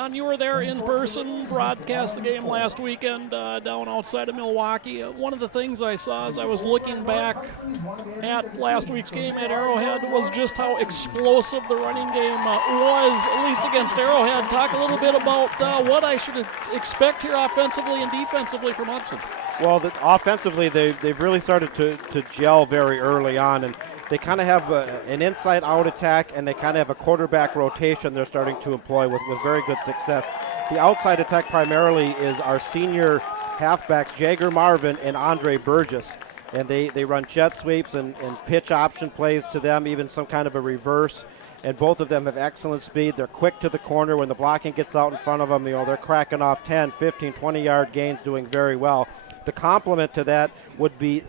Don, you were there in person, broadcast the game last weekend down outside of Milwaukee. One of the things I saw as I was looking back at last week's game at Arrowhead was just how explosive the running game was, at least against Arrowhead. Talk a little bit about what I should expect here offensively and defensively from Hudson. Well, offensively, they've really started to gel very early on, and they kind of have an inside-out attack, and they kind of have a quarterback rotation they're starting to employ with very good success. The outside attack primarily is our senior halfbacks, Jagger Marvin and Andre Burgess, and they run jet sweeps and pitch option plays to them, even some kind of a reverse, and both of them have excellent speed. They're quick to the corner. When the blocking gets out in front of them, they're cracking off 10, 15, 20-yard gains, doing very well. The complement to that would be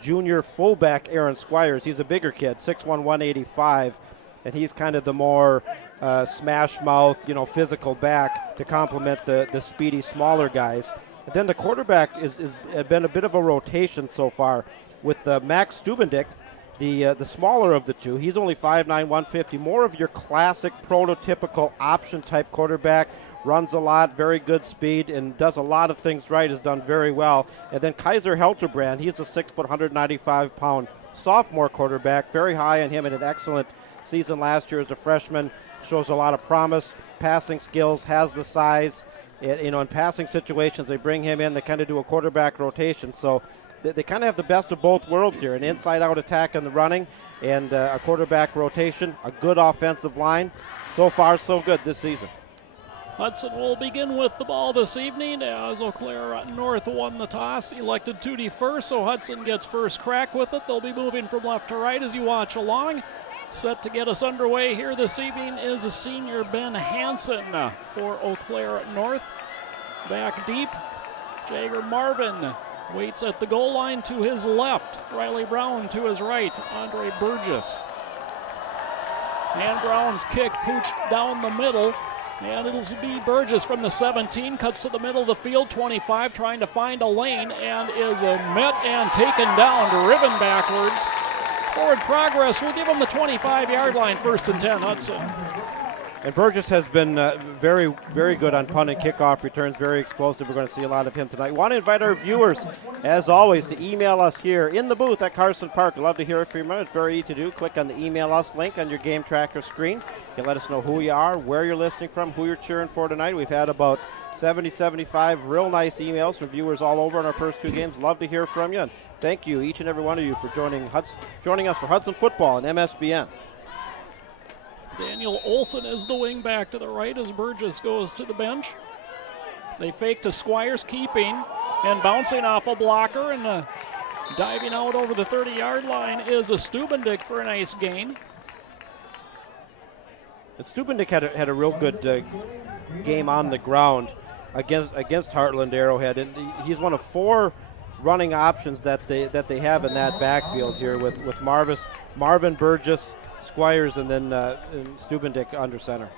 junior fullback Aaron Squires. He's a bigger kid, 6'1", 185, and he's kind of the more smash mouth, physical back to complement the speedy smaller guys. And then the quarterback has been a bit of a rotation so far with Max Stubendick, the smaller of the two. He's only 5'9", 150, more of your classic prototypical option type quarterback. Runs a lot, very good speed, and does a lot of things right, has done very well. And then Kaiser Helterbrand, he's a 6 foot, 195-pound sophomore quarterback, very high on him, and an excellent season last year as a freshman. Shows a lot of promise, passing skills, has the size. In passing situations, they bring him in, they kind of do a quarterback rotation. So they kind of have the best of both worlds here, an inside-out attack in the running and a quarterback rotation, a good offensive line. So far, so good this season. Hudson will begin with the ball this evening as Eau Claire North won the toss, elected to defer, so Hudson gets first crack with it. They'll be moving from left to right as you watch along. Set to get us underway here this evening is a senior Ben Hansen for Eau Claire North. Back deep, Jagger Marvin waits at the goal line to his left. Riley Brown to his right, Andre Burgess. And Brown's kick pooched down the middle. And it'll be Burgess from the 17, cuts to the middle of the field, 25, trying to find a lane, and is met and taken down, driven backwards. Forward progress will give him the 25-yard line, 1st and 10, Hudson. And Burgess has been very, very good on punt and kickoff returns, very explosive. We're going to see a lot of him tonight. We want to invite our viewers, as always, to email us here in the booth at Carson Park. We'd love to hear from you. It's very easy to do. Click on the Email Us link on your game tracker screen. You can let us know who you are, where you're listening from, who you're cheering for tonight. We've had about 70, 75 real nice emails from viewers all over in our first two games. Love to hear from you. And thank you, each and every one of you, for joining us for Hudson Football and MSBN. Daniel Olson is the wing back to the right as Burgess goes to the bench. They fake to Squires, keeping and bouncing off a blocker, and diving out over the 30-yard line is a Stubendick for a nice gain. Stubendick had a real good game on the ground against Heartland Arrowhead, and he's one of 4 running options that they have in that backfield here with Marvin Burgess, Squires, and then Stubendick under center.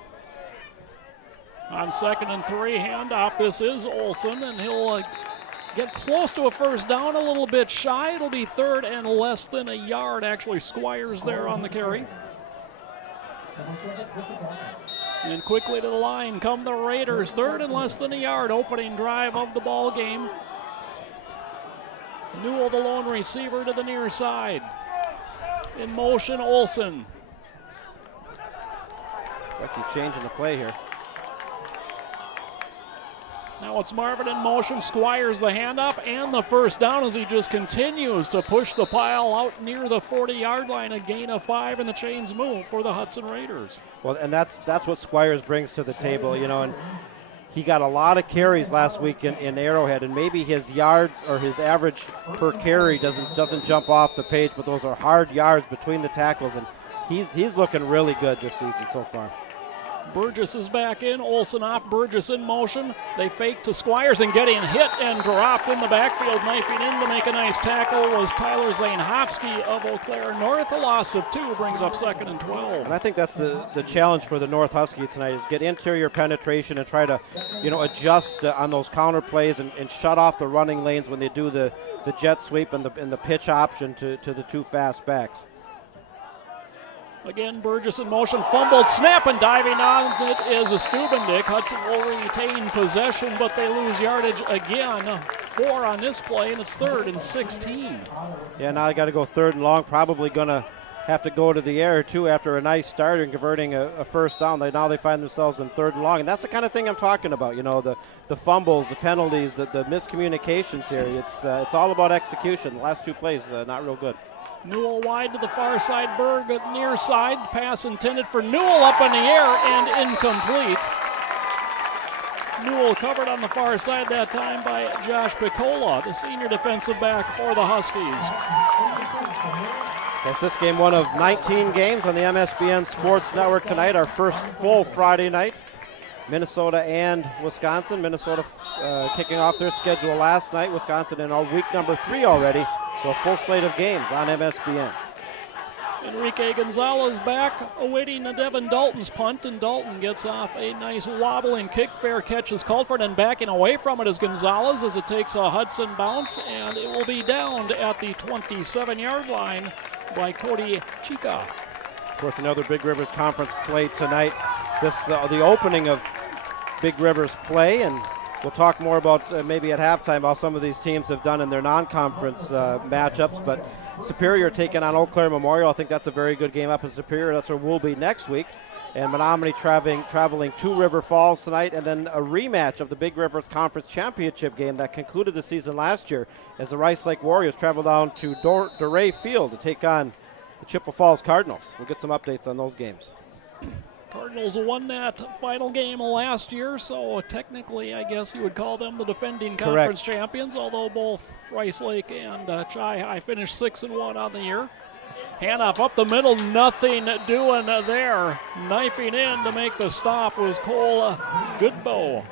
On 2nd and 3, handoff. This is Olson, and he'll get close to a first down, a little bit shy. It'll be 3rd and less than a yard. Actually, Squires there on the carry. And quickly to the line come the Raiders. 3rd and less than a yard, opening drive of the ball game. Newell, the lone receiver, to the near side. In motion, Olson. Like he's changing the play here. Now it's Marvin in motion. Squires the handoff and the first down as he just continues to push the pile out near the 40-yard line. A gain of 5 and the chains move for the Hudson Raiders. Well, and that's what Squires brings to the table, and he got a lot of carries last week in Arrowhead, and maybe his yards or his average per carry doesn't jump off the page, but those are hard yards between the tackles, and he's looking really good this season so far. Burgess is back in, Olson off, Burgess in motion. They fake to Squires, and getting hit and dropped in the backfield. Knifing in to make a nice tackle was Tyler Zainhofsky of Eau Claire North. A loss of 2 brings up 2nd and 12. And I think that's the challenge for the North Huskies tonight, is get interior penetration and try to adjust on those counter plays and shut off the running lanes when they do the jet sweep and the pitch option to the 2 fast backs. Again, Burgess in motion, fumbled, snap, and diving on it is a Stubendick. Hudson will retain possession, but they lose yardage again. 4 on this play, and it's 3rd and 16. Yeah, now they got to go 3rd and long. Probably going to have to go to the air, too, after a nice start and converting a first down. Now they find themselves in 3rd and long, and that's the kind of thing I'm talking about. You know, the fumbles, the penalties, the miscommunications here. It's all about execution. The last 2 plays, not real good. Newell wide to the far side, Berg near side. Pass intended for Newell, up in the air and incomplete. Newell covered on the far side that time by Josh Piccola, the senior defensive back for the Huskies. That's this game, one of 19 games on the MSBN Sports Network tonight, our first full Friday night. Minnesota and Wisconsin. Minnesota kicking off their schedule last night. Wisconsin in week number 3 already. So a full slate of games on MSBN. Enrique Gonzalez back, awaiting Devin Dalton's punt, and Dalton gets off a nice wobbling kick. Fair catch is called for it, and backing away from it is Gonzalez as it takes a Hudson bounce, and it will be downed at the 27-yard line by Cody Chica. Of course, another Big Rivers Conference play tonight. This the opening of Big Rivers play, and we'll talk more about maybe at halftime how some of these teams have done in their non-conference matchups. But Superior taking on Eau Claire Memorial. I think that's a very good game up in Superior. That's where we'll be next week. And Menominee traveling to River Falls tonight, and then a rematch of the Big Rivers Conference Championship game that concluded the season last year as the Rice Lake Warriors travel down to Duray Field to take on the Chippewa Falls Cardinals. We'll get some updates on those games. Cardinals won that final game last year, so technically I guess you would call them the defending conference champions, although both Rice Lake and Chi High finished 6-1 on the year. Handoff up the middle, nothing doing there. Knifing in to make the stop was Cole Goodbow.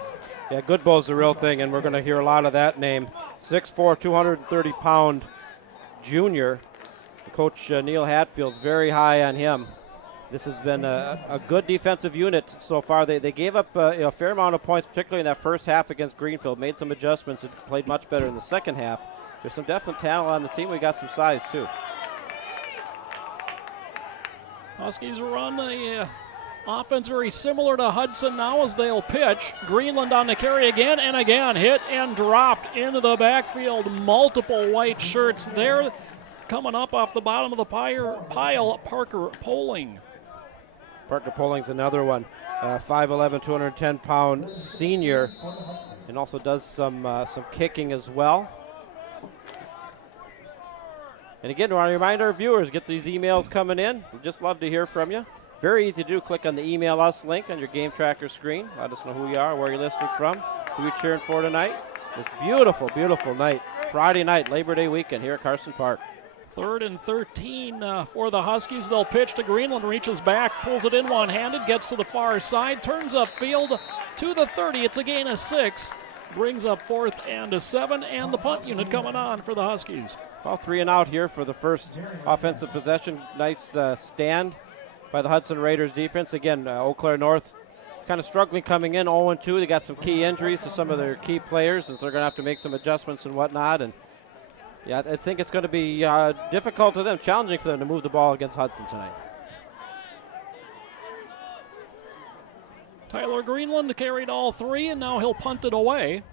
Yeah, Goodbow's the real thing, and we're going to hear a lot of that name. 6'4", 230-pound junior. Coach Neil Hatfield's very high on him. This has been a good defensive unit so far. They gave up a fair amount of points, particularly in that first half against Greenfield. Made some adjustments and played much better in the second half. There's some definite talent on this team. We got some size, too. Huskies run a offense very similar to Hudson now as they'll pitch. Greenland on the carry again and again. Hit and dropped into the backfield. Multiple white shirts there. Coming up off the bottom of the pile, Parker Poling. Parker Poling's another one. 5'11", 210-pound senior, and also does some kicking as well. And again, I want to remind our viewers, get these emails coming in. We'd just love to hear from you. Very easy to do. Click on the Email Us link on your game tracker screen. Let us know who you are, where you're listening from, who you're cheering for tonight. This beautiful, beautiful night. Friday night, Labor Day weekend here at Carson Park. 3rd and 13 for the Huskies. They'll pitch to Greenland, reaches back, pulls it in one-handed, gets to the far side, turns upfield to the 30. It's a gain of 6. Brings up 4th and 7, and the punt unit coming on for the Huskies. Well, 3 and out here for the first offensive possession. Nice stand by the Hudson Raiders defense. Again, Eau Claire North kind of struggling coming in 0-2. They got some key injuries to some of their key players, and so they're going to have to make some adjustments and whatnot. And yeah, I think it's going to be difficult for them, challenging for them to move the ball against Hudson tonight. Tyler Greenland carried all 3, and now he'll punt it away.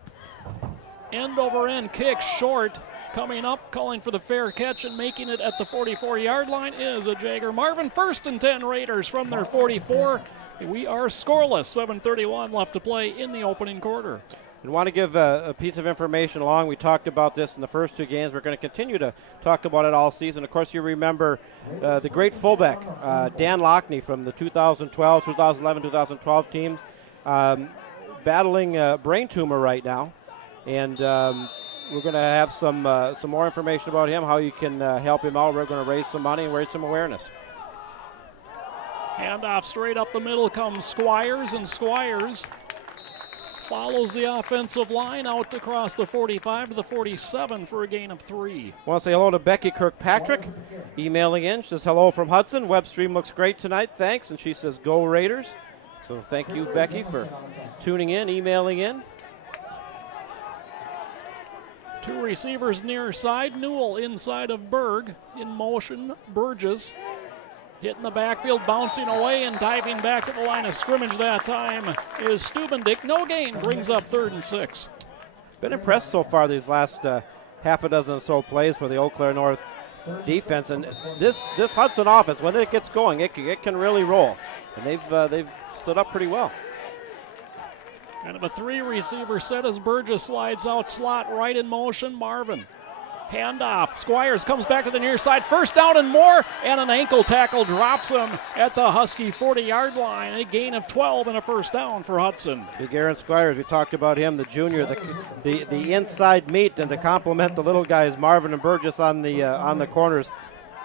End over end kick short. Coming up, calling for the fair catch and making it at the 44-yard line is a Jagger Marvin. 1st and 10 Raiders from their 44. We are scoreless. 7:31 left to play in the opening quarter. And want to give a piece of information along. We talked about this in the first 2 games. We're going to continue to talk about it all season. Of course, you remember the great fullback, Dan Lockney from the 2012, 2011, 2012 teams, battling a brain tumor right now. And we're going to have some more information about him, how you can help him out. We're going to raise some money and raise some awareness. Handoff straight up the middle comes Squires, and Squires follows the offensive line out across the 45 to the 47 for a gain of 3. I want to say hello to Becky Kirkpatrick, emailing in. She says, hello from Hudson. Web stream looks great tonight. Thanks. And she says, go Raiders. So thank you, Becky, for tuning in, emailing in. 2 receivers near side. Newell inside of Berg. In motion, Burgess. Hitting the backfield, bouncing away, and diving back to the line of scrimmage that time is Stubendick. No gain, brings up 3rd and 6. Been impressed so far these last half a dozen or so plays for the Eau Claire North defense. And this Hudson offense, when it gets going, it can really roll. And they've stood up pretty well. Kind of a 3-receiver set as Burgess slides out slot, right in motion. Marvin. Handoff. Squires comes back to the near side. 1st down and more. And an ankle tackle drops him at the Husky 40-yard line. A gain of 12 and a 1st down for Hudson. Big Aaron Squires, we talked about him, the junior, the inside meat, and to complement the little guys, Marvin and Burgess on the corners.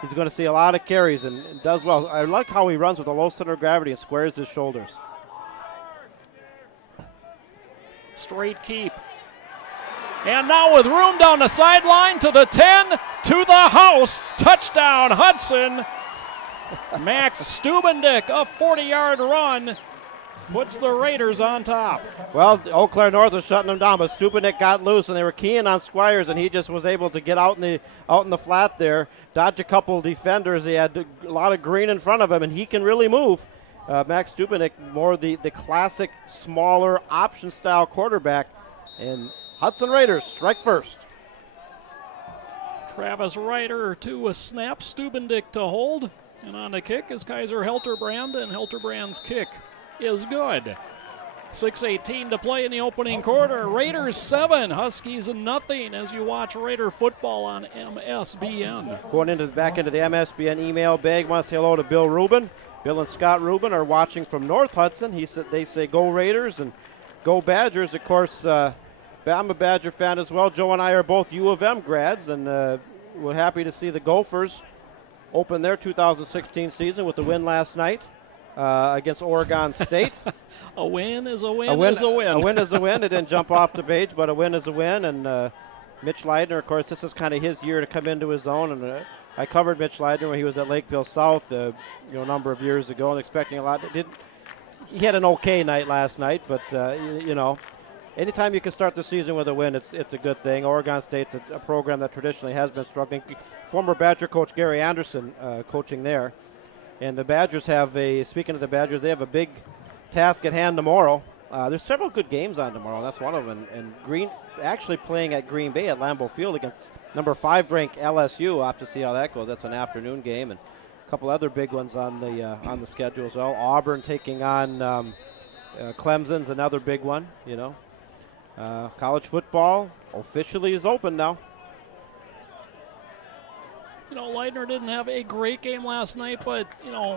He's going to see a lot of carries and does well. I like how he runs with a low center of gravity and squares his shoulders. Straight keep. And now with room down the sideline to the 10, to the house. Touchdown, Hudson. Max Stubendick, a 40-yard run, puts the Raiders on top. Well, Eau Claire North was shutting them down, but Stubendick got loose, and they were keying on Squires, and he just was able to get out in the flat there, dodge a couple defenders. He had a lot of green in front of him, and he can really move. Max Stubendick, more the classic, smaller, option-style quarterback, and Hudson Raiders strike first. Travis Ryder to a snap, Stubendick to hold, and on the kick is Kaiser Helterbrand, and Helterbrand's kick is good. 6:18 to play in the opening quarter. Raiders 7, Huskies nothing as you watch Raider football on MSBN. Going back into the MSBN email bag, want to say hello to Bill Rubin. Bill and Scott Rubin are watching from North Hudson. They say go Raiders and go Badgers. Of course, I'm a Badger fan as well. Joe and I are both U of M grads, and we're happy to see the Gophers open their 2016 season with the win last night against Oregon State. A win is a win is a win. A win is a win. It didn't jump off the page, but a win is a win. And Mitch Leidner, of course, this is kind of his year to come into his own. And I covered Mitch Leidner when he was at Lakeville South a number of years ago, and expecting a lot. He had an okay night last night, but, anytime you can start the season with a win, it's a good thing. Oregon State's a program that traditionally has been struggling. Former Badger coach Gary Anderson coaching there. And the Badgers speaking of the Badgers, they have a big task at hand tomorrow. There's several good games on tomorrow, and that's one of them. And Green actually playing at Green Bay at Lambeau Field against number 5 ranked LSU. We'll have to see how that goes. That's an afternoon game, and a couple other big ones on the schedule as well. Auburn taking on Clemson's another big one, College football officially is open now. Leidner didn't have a great game last night, but,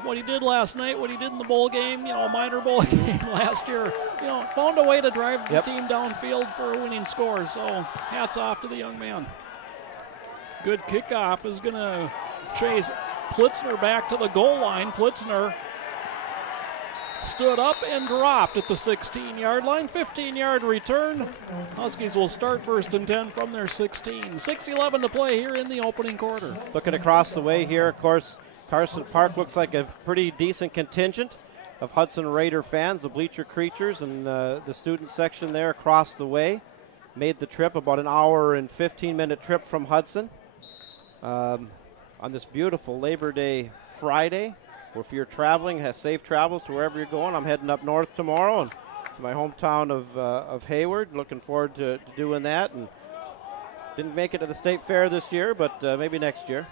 what he did last night, what he did in the bowl game, minor bowl game last year, found a way to drive the team downfield for a winning score. So hats off to the young man. Good kickoff is going to chase Plitzner back to the goal line. Plitzner stood up and dropped at the 16-yard line. 15-yard return. Huskies will start 1st and 10 from their 16. 6:11 to play here in the opening quarter. Looking across the way here, of course, Carson Park looks like a pretty decent contingent of Hudson Raider fans, the bleacher creatures, and the student section there across the way. Made the trip, about an hour and 15-minute trip from Hudson on this beautiful Labor Day Friday. Or if you're traveling, have safe travels to wherever you're going. I'm heading up north tomorrow and to my hometown of Hayward. Looking forward to doing that. And didn't make it to the state fair this year, but maybe next year.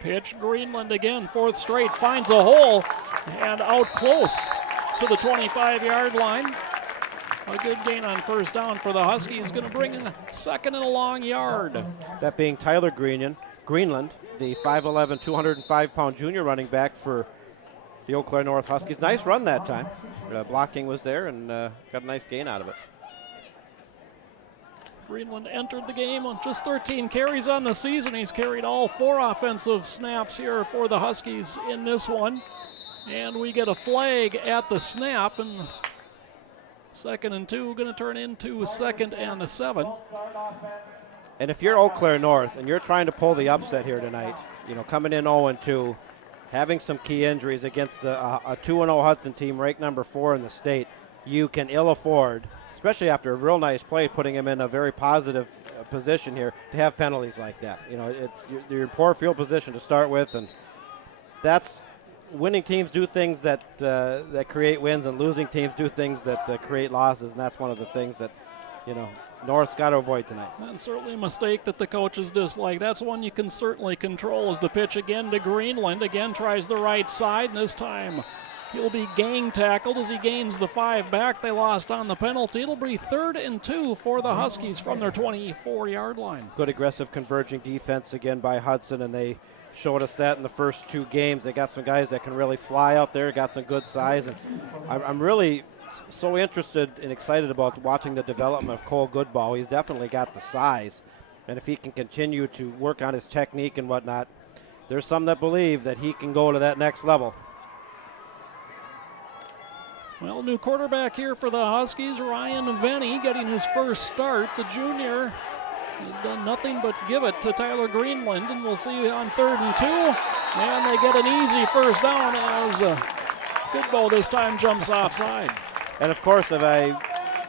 Pitch Greenland again, 4th straight, finds a hole and out close to the 25-yard line. A good gain on 1st down for the Huskies. Going to bring in 2nd and a long yard. That being Tyler Greenland, the 5'11", 205-pound junior running back for the Eau Claire North Huskies. Nice run that time. Blocking was there and got a nice gain out of it. Greenland entered the game on just 13 carries on the season. He's carried all 4 offensive snaps here for the Huskies in this one. And we get a flag at the snap, and 2nd and 2 going to turn into 2nd and 7. And if you're Eau Claire North and you're trying to pull the upset here tonight, coming in 0-2, having some key injuries against a 2-0 Hudson team ranked number 4 in the state, you can ill afford, especially after a real nice play, putting him in a very positive position here to have penalties like that. You know, you're in poor field position to start with, and that's winning teams do things that that create wins, and losing teams do things that create losses, and that's one of the things that, you know, North's got to avoid tonight. And certainly a mistake that the coaches dislike. That's one you can certainly control. As the pitch again to Greenland. Again tries the right side, and this time he'll be gang tackled as he gains the 5 back. They lost on the penalty. It'll be 3rd and 2 for the Huskies from their 24-yard line. Good aggressive converging defense again by Hudson, and they showed us that in the first 2 games. They got some guys that can really fly out there, got some good size, and I'm really so interested and excited about watching the development of Cole Goodball. He's definitely got the size, and if he can continue to work on his technique and whatnot, there's some that believe that he can go to that next level. Well, new quarterback here for the Huskies, Ryan Venny, getting his first start. The junior has done nothing but give it to Tyler Greenland, and we'll see on 3rd and 2. And they get an easy first down as Goodbow this time jumps offside. And of course, if I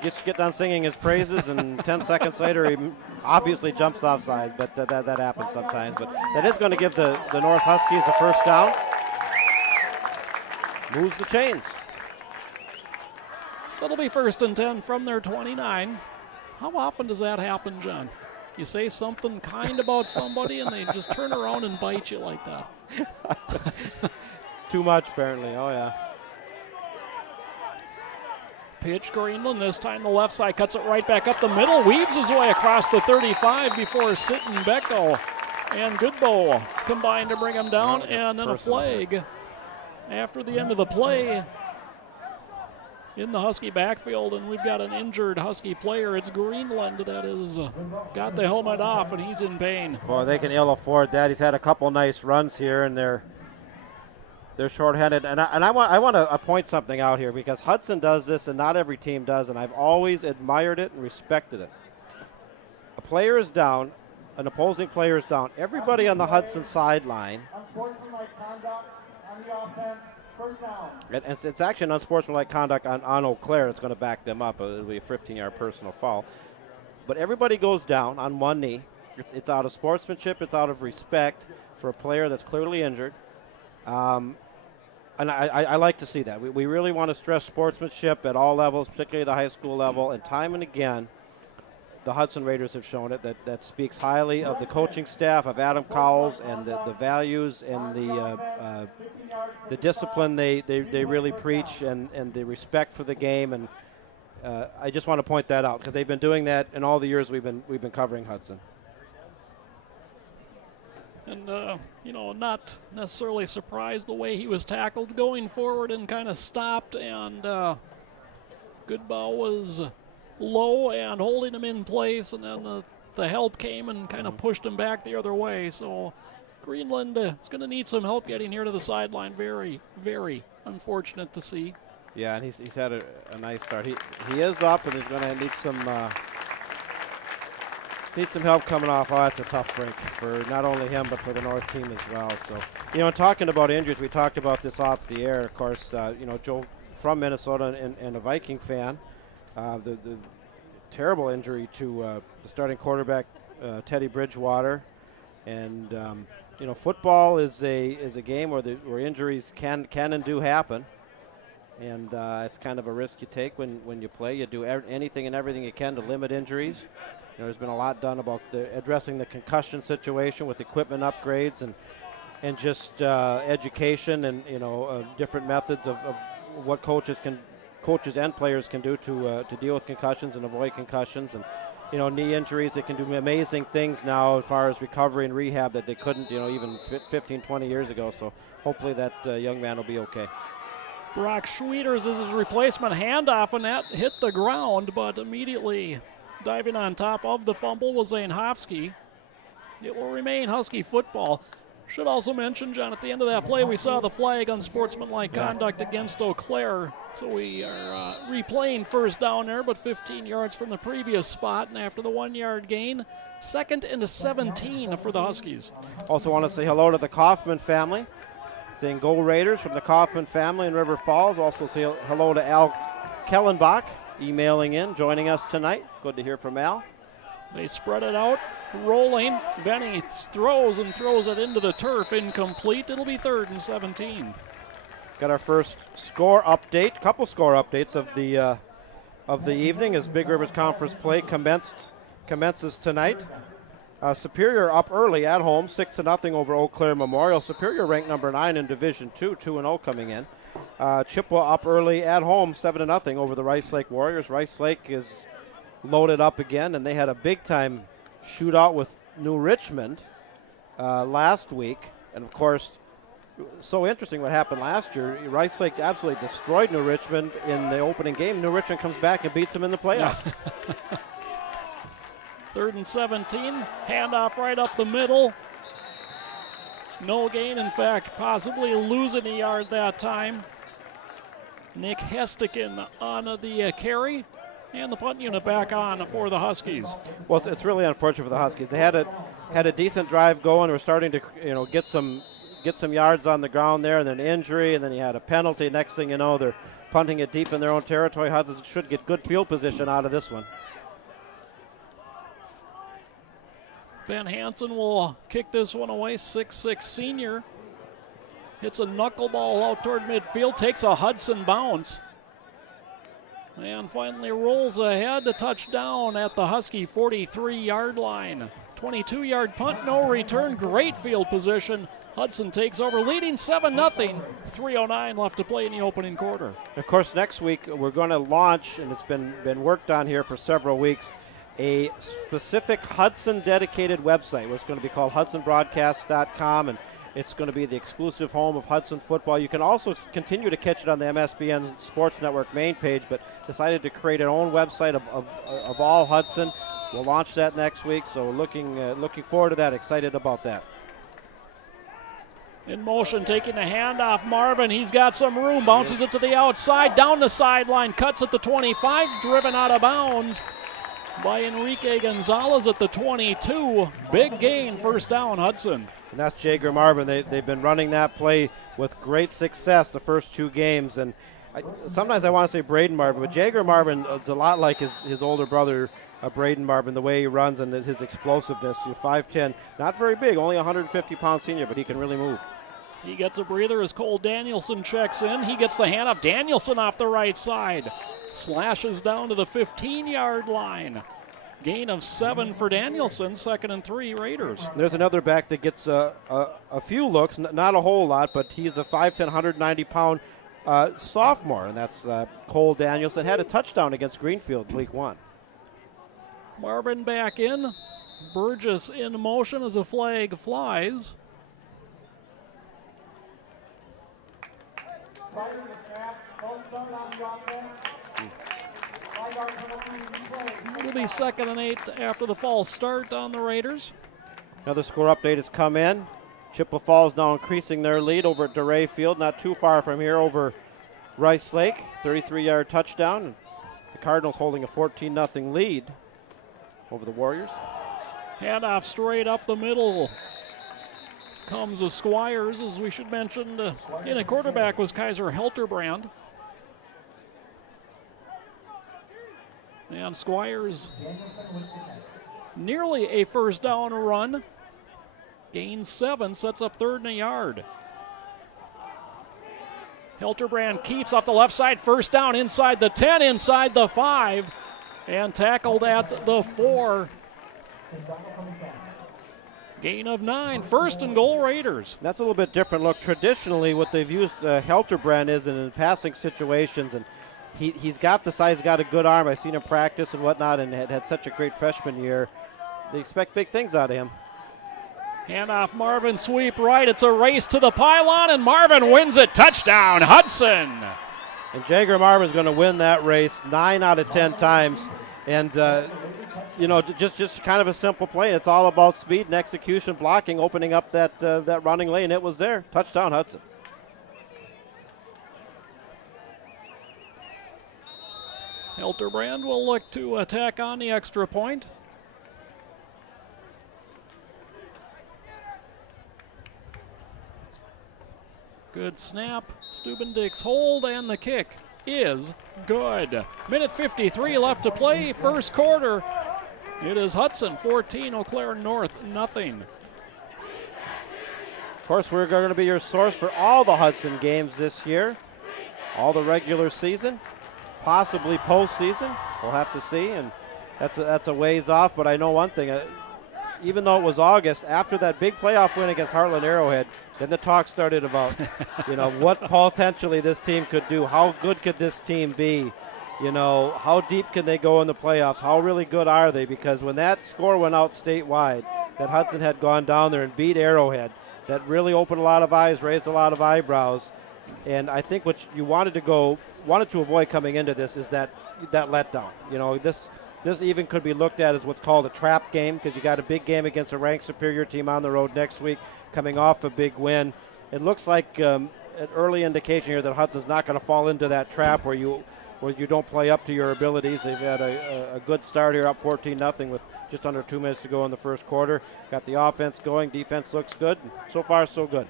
just get done singing his praises and 10 seconds later he obviously jumps offside, but that happens sometimes. But that is going to give the North Huskies a first down. Moves the chains. So it'll be 1st and 10 from their 29. How often does that happen, John? You say something kind about somebody and they just turn around and bite you like that. Too much, apparently. Oh, yeah. Pitch Greenland, this time the left side, cuts it right back up the middle, weaves his way across the 35 before sitting Becko and Goodbow combined to bring him down, and then a flag after the end of the play in the Husky backfield, and we've got an injured Husky player. It's Greenland that has got the helmet off, and he's in pain. Boy, they can ill afford that. He's had a couple nice runs here, and they're shorthanded. And I want to point something out here, because Hudson does this, and not every team does, and I've always admired it and respected it. A player is down, an opposing player is down. Everybody on the Hudson sideline. And it's actually an unsportsmanlike conduct on Eau Claire. It's going to back them up. It'll be a 15-yard personal foul. But everybody goes down on one knee. It's out of sportsmanship. It's out of respect for a player that's clearly injured. And I like to see that. We really want to stress sportsmanship at all levels, particularly the high school level. And time and again, the Hudson Raiders have shown it. That speaks highly of the coaching staff, of Adam Cowles, and the values and the discipline they really preach, and the respect for the game. And I just want to point that out, because they've been doing that in all the years we've been covering Hudson. And, not necessarily surprised the way he was tackled going forward and kind of stopped, and Goodbow was low and holding him in place, and then the help came and kind of pushed him back the other way. So Greenland is going to need some help getting here to the sideline. Very, very unfortunate to see. Yeah, and he's had a nice start. He is up, and he's going to need some help coming off. Oh, that's a tough break for not only him but for the North team as well. So, talking about injuries, we talked about this off the air. Of course, Joe from Minnesota and a Viking fan. The terrible injury to the starting quarterback, Teddy Bridgewater, and football is a game where injuries can and do happen, and it's kind of a risk you take when you play. You do anything and everything you can to limit injuries. There's been a lot done about addressing the concussion situation with equipment upgrades and just education and different methods of what coaches and players can do to deal with concussions and avoid concussions. And knee injuries, they can do amazing things now as far as recovery and rehab that they couldn't even 15, 20 years ago. So hopefully that young man will be okay. Brock Schwieters is his replacement. Handoff, and that hit the ground, but immediately diving on top of the fumble was Zainhofsky. It will remain Husky football. Should also mention, John, at the end of that play, we saw the flag on sportsmanlike conduct against Eau Claire. So we are replaying first down there, but 15 yards from the previous spot. And after the 1 yard gain, 2nd and 17 for the Huskies. Also want to say hello to the Kaufman family. Saying Go Raiders from the Kaufman family in River Falls. Also say hello to Al Kellenbach, emailing in, joining us tonight. Good to hear from Al. They spread it out, rolling. Venny throws it into the turf, incomplete. It'll be 3rd and 17. Got our first score update, couple score updates of the evening as Big Rivers Conference play commences tonight. Superior up early at home, 6-0 over Eau Claire Memorial. Superior ranked number 9 in Division 2, 2-0 coming in. Chippewa up early at home, 7-0 over the Rice Lake Warriors. Rice Lake is loaded up again, and they had a big-time shootout with New Richmond last week. And, of course, so interesting what happened last year. Rice Lake absolutely destroyed New Richmond in the opening game. New Richmond comes back and beats them in the playoffs. 3rd and 17. Handoff right up the middle. No gain, in fact, possibly losing a yard that time. Nick Hestikin on the carry. And the punt unit back on for the Huskies. Well, it's really unfortunate for the Huskies. They had a decent drive going. We're starting to get some yards on the ground there, and then injury, and then you had a penalty. Next thing you know, they're punting it deep in their own territory. Hudson should get good field position out of this one. Ben Hansen will kick this one away. 6'6" senior. Hits a knuckleball out toward midfield, takes a Hudson bounce. And finally rolls ahead to touchdown at the Husky 43-yard line. 22-yard punt, no return, great field position. Hudson takes over, leading 7-0. 3:09 left to play in the opening quarter. Of course, next week we're going to launch, and it's been worked on here for several weeks, a specific Hudson-dedicated website. It's going to be called HudsonBroadcast.com, and it's going to be the exclusive home of Hudson football. You can also continue to catch it on the MSBN Sports Network main page, but decided to create our own website of all Hudson. We'll launch that next week, so looking forward to that. Excited about that. In motion, taking the handoff, Marvin. He's got some room, bounces it to the outside, down the sideline, cuts at the 25, driven out of bounds by Enrique Gonzalez at the 22. Big gain, 1st down, Hudson. And that's Jager Marvin. They've been running that play with great success the first 2 games. And sometimes I want to say Braden Marvin, but Jager Marvin is a lot like his older brother, Braden Marvin, the way he runs and his explosiveness. 5'10", not very big, only 150-pound senior, but he can really move. He gets a breather as Cole Danielson checks in. He gets the handoff. Danielson off the right side. Slashes down to the 15-yard line. Gain of 7 for Danielson, 2nd and 3 Raiders. There's another back that gets a few looks, not a whole lot, but he's a 5'10", 190-pound sophomore, and that's Cole Danielson. Had a touchdown against Greenfield week 1. Marvin back in. Burgess in motion as a flag flies. It'll be 2nd and 8 after the false start on the Raiders. Another score update has come in. Chippewa Falls now increasing their lead over at DeRay Field, not too far from here over Rice Lake. 33-yard touchdown. The Cardinals holding a 14-0 lead over the Warriors. Handoff straight up the middle. Comes a Squires, as we should mention. In a quarterback was Kaiser Helterbrand. And Squires nearly a 1st down run. Gains 7, sets up 3rd and a yard. Helterbrand keeps off the left side, 1st down inside the 10, inside the 5, and tackled at the 4. Gain of 9, 1st and goal Raiders. That's a little bit different look. Traditionally, what they've used Helterbrand is in passing situations, and he's got the size, got a good arm. I've seen him practice and whatnot, and had such a great freshman year. They expect big things out of him. Handoff, Marvin, sweep right. It's a race to the pylon, and Marvin wins it. Touchdown, Hudson. And Jager Marvin's going to win that race 9 out of 10 times. And, just kind of a simple play. It's all about speed and execution, blocking, opening up that running lane. It was there. Touchdown, Hudson. Helterbrand will look to attack on the extra point. Good snap. Stubendix hold, and the kick is good. Minute 53 left to play, 1st quarter. It is Hudson 14, Eau Claire North nothing. Of course, we're going to be your source for all the Hudson games this year, all the regular season, possibly postseason. We'll have to see, and that's a ways off. But I know one thing: even though it was August, after that big playoff win against Heartland Arrowhead, then the talk started about, what potentially this team could do. How good could this team be? How deep can they go in the playoffs? How really good are they? Because when that score went out statewide, that Hudson had gone down there and beat Arrowhead, that really opened a lot of eyes, raised a lot of eyebrows. And I think what you wanted to avoid coming into this is that letdown. This even could be looked at as what's called a trap game, because you got a big game against a ranked superior team on the road next week, coming off a big win. It looks like an early indication here that Hudson's not going to fall into that trap where you don't play up to your abilities. They've had a good start here, up 14-0 with just under 2 minutes to go in the first quarter. Got the offense going. Defense looks good. So far, so good.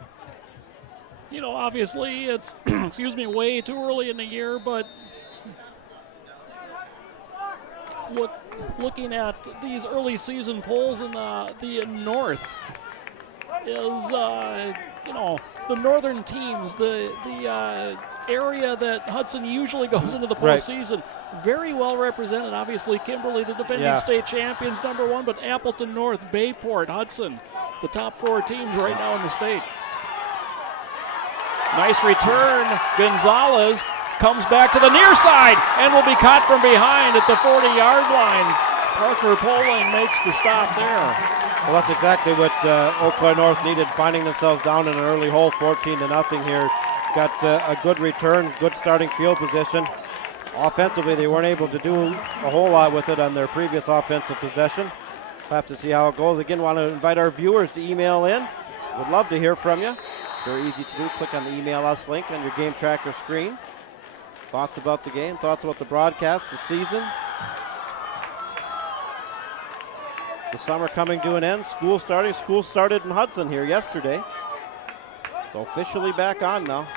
Obviously it's, way too early in the year, but looking at these early season polls in the North is, the northern teams, the area that Hudson usually goes into the postseason, right, very well represented. Obviously, Kimberly, the defending state champions, #1, but Appleton North, Bayport, Hudson, the top 4 teams right now in the state. Nice return. Gonzalez comes back to the near side and will be caught from behind at the 40-yard line. Parker Poling makes the stop there. Well, that's exactly what Eau Claire North needed, finding themselves down in an early hole, 14-0 here. Got a good return, good starting field position. Offensively, they weren't able to do a whole lot with it on their previous offensive possession. We'll have to see how it goes. Again, want to invite our viewers to email in. Would love to hear from you. Very easy to do. Click on the email us link on your game tracker screen. Thoughts about the game, thoughts about the broadcast, the season. The summer coming to an end, school starting. School started in Hudson here yesterday. So officially back on now.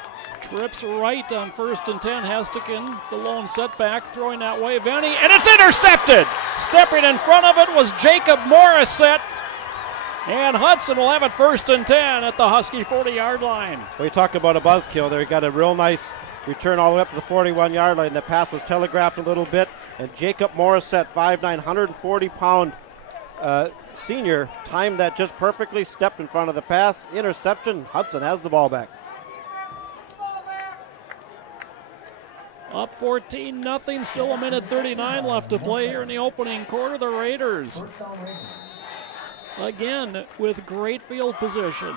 Trips right on 1st and 10. Hestican, the lone setback, throwing that way. Venny, and it's intercepted. Stepping in front of it was Jacob Morissette. And Hudson will have it 1st and 10 at the Husky 40-yard line. Well, you talk about a buzzkill there. He got a real nice return all the way up to the 41-yard line. The pass was telegraphed a little bit. And Jacob Morissette, 5'9", 140-pound senior, timed that just perfectly, stepped in front of the pass. Interception. Hudson has the ball back. Up 14-0, still 1:39 left to play here in the opening quarter. The Raiders, again, with great field position.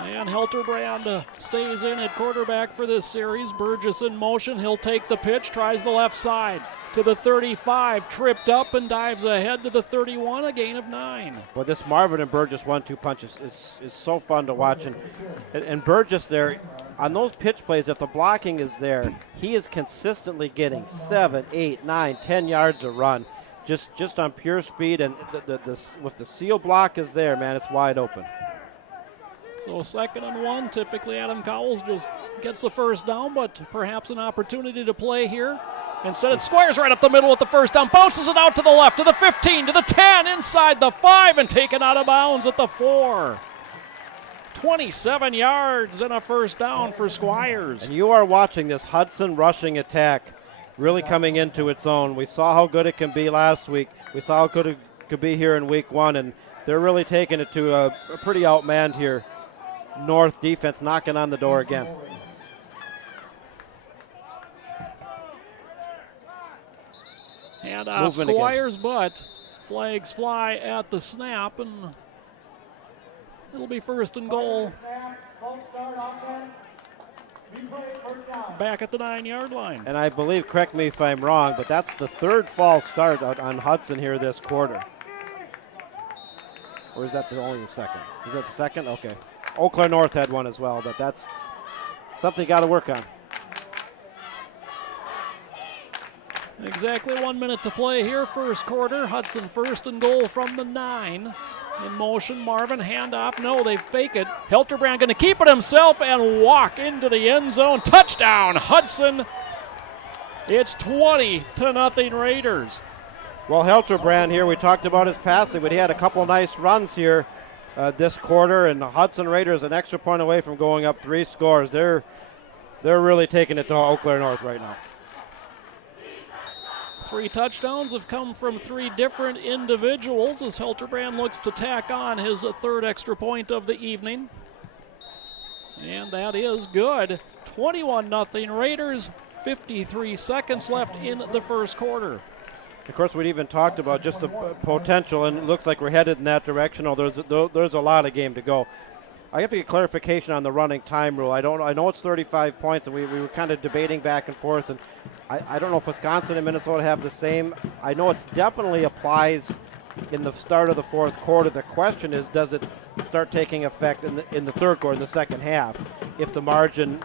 And Helterbrand stays in at quarterback for this series. Burgess in motion. He'll take the pitch, tries the left side to the 35, tripped up and dives ahead to the 31, a gain of 9. Well, this Marvin and Burgess 1-2 punch is so fun to watch. And Burgess there, on those pitch plays, if the blocking is there, he is consistently getting 7, 8, 9, 10 yards a run, just on pure speed. And with the seal block is there, man, it's wide open. So 2nd and 1, typically Adam Cowles just gets the first down, but perhaps an opportunity to play here. Instead, it squares right up the middle with the first down, bounces it out to the left, to the 15, to the 10, inside the 5, and taken out of bounds at the 4. 27 yards and a first down for Squires. And you are watching this Hudson rushing attack really coming into its own. We saw how good it can be last week. We saw how good it could be here in week 1, and they're really taking it to a pretty outmanned here. North defense knocking on the door again. And off Squires' butt. Flags fly at the snap, and it'll be 1st and goal. Back at the 9-yard line. And I believe, correct me if I'm wrong, but that's the 3rd false start on Hudson here this quarter. Or is that only the 2nd? Is that the 2nd? Okay. Eau Claire North had one as well, but that's something you got to work on. Exactly 1 minute to play here, first quarter. Hudson 1st and goal from the 9. In motion, Marvin, handoff. No, they fake it. Helterbrand going to keep it himself and walk into the end zone. Touchdown, Hudson. It's 20-0 Raiders. Well, Hilterbrand here, we talked about his passing, but he had a couple nice runs here this quarter, and the Hudson Raiders an extra point away from going up 3 scores. They're really taking it to Eau Claire North right now. 3 touchdowns have come from 3 different individuals as Hilterbrand looks to tack on his 3rd extra point of the evening. And that is good. 21-0 Raiders, 53 seconds left in the first quarter. Of course, we'd even talked about just the potential, and it looks like we're headed in that direction. There's a lot of game to go. I have to get clarification on the running time rule. I know it's 35 points, and we were kind of debating back and forth, and I don't know if Wisconsin and Minnesota have the same. I know it definitely applies in the start of the 4th quarter. The question is, does it start taking effect in the 3rd quarter, in the second half, if the margin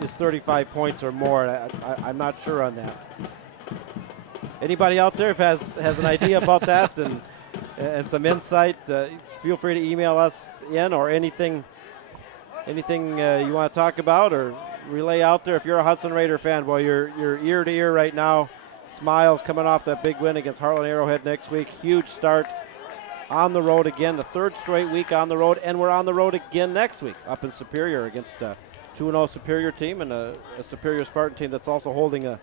is 35 points or more? I'm not sure on that. Anybody out there has an idea about that and some insight, feel free to email us in, or anything you want to talk about or relay out there. If you're a Hudson Raider fan, boy, you're ear to ear right now. Smiles coming off that big win against Heartland Arrowhead next week. Huge start on the road again, the 3rd straight week on the road, and we're on the road again next week up in Superior against a 2-0 Superior team and a Superior Spartan team that's also holding a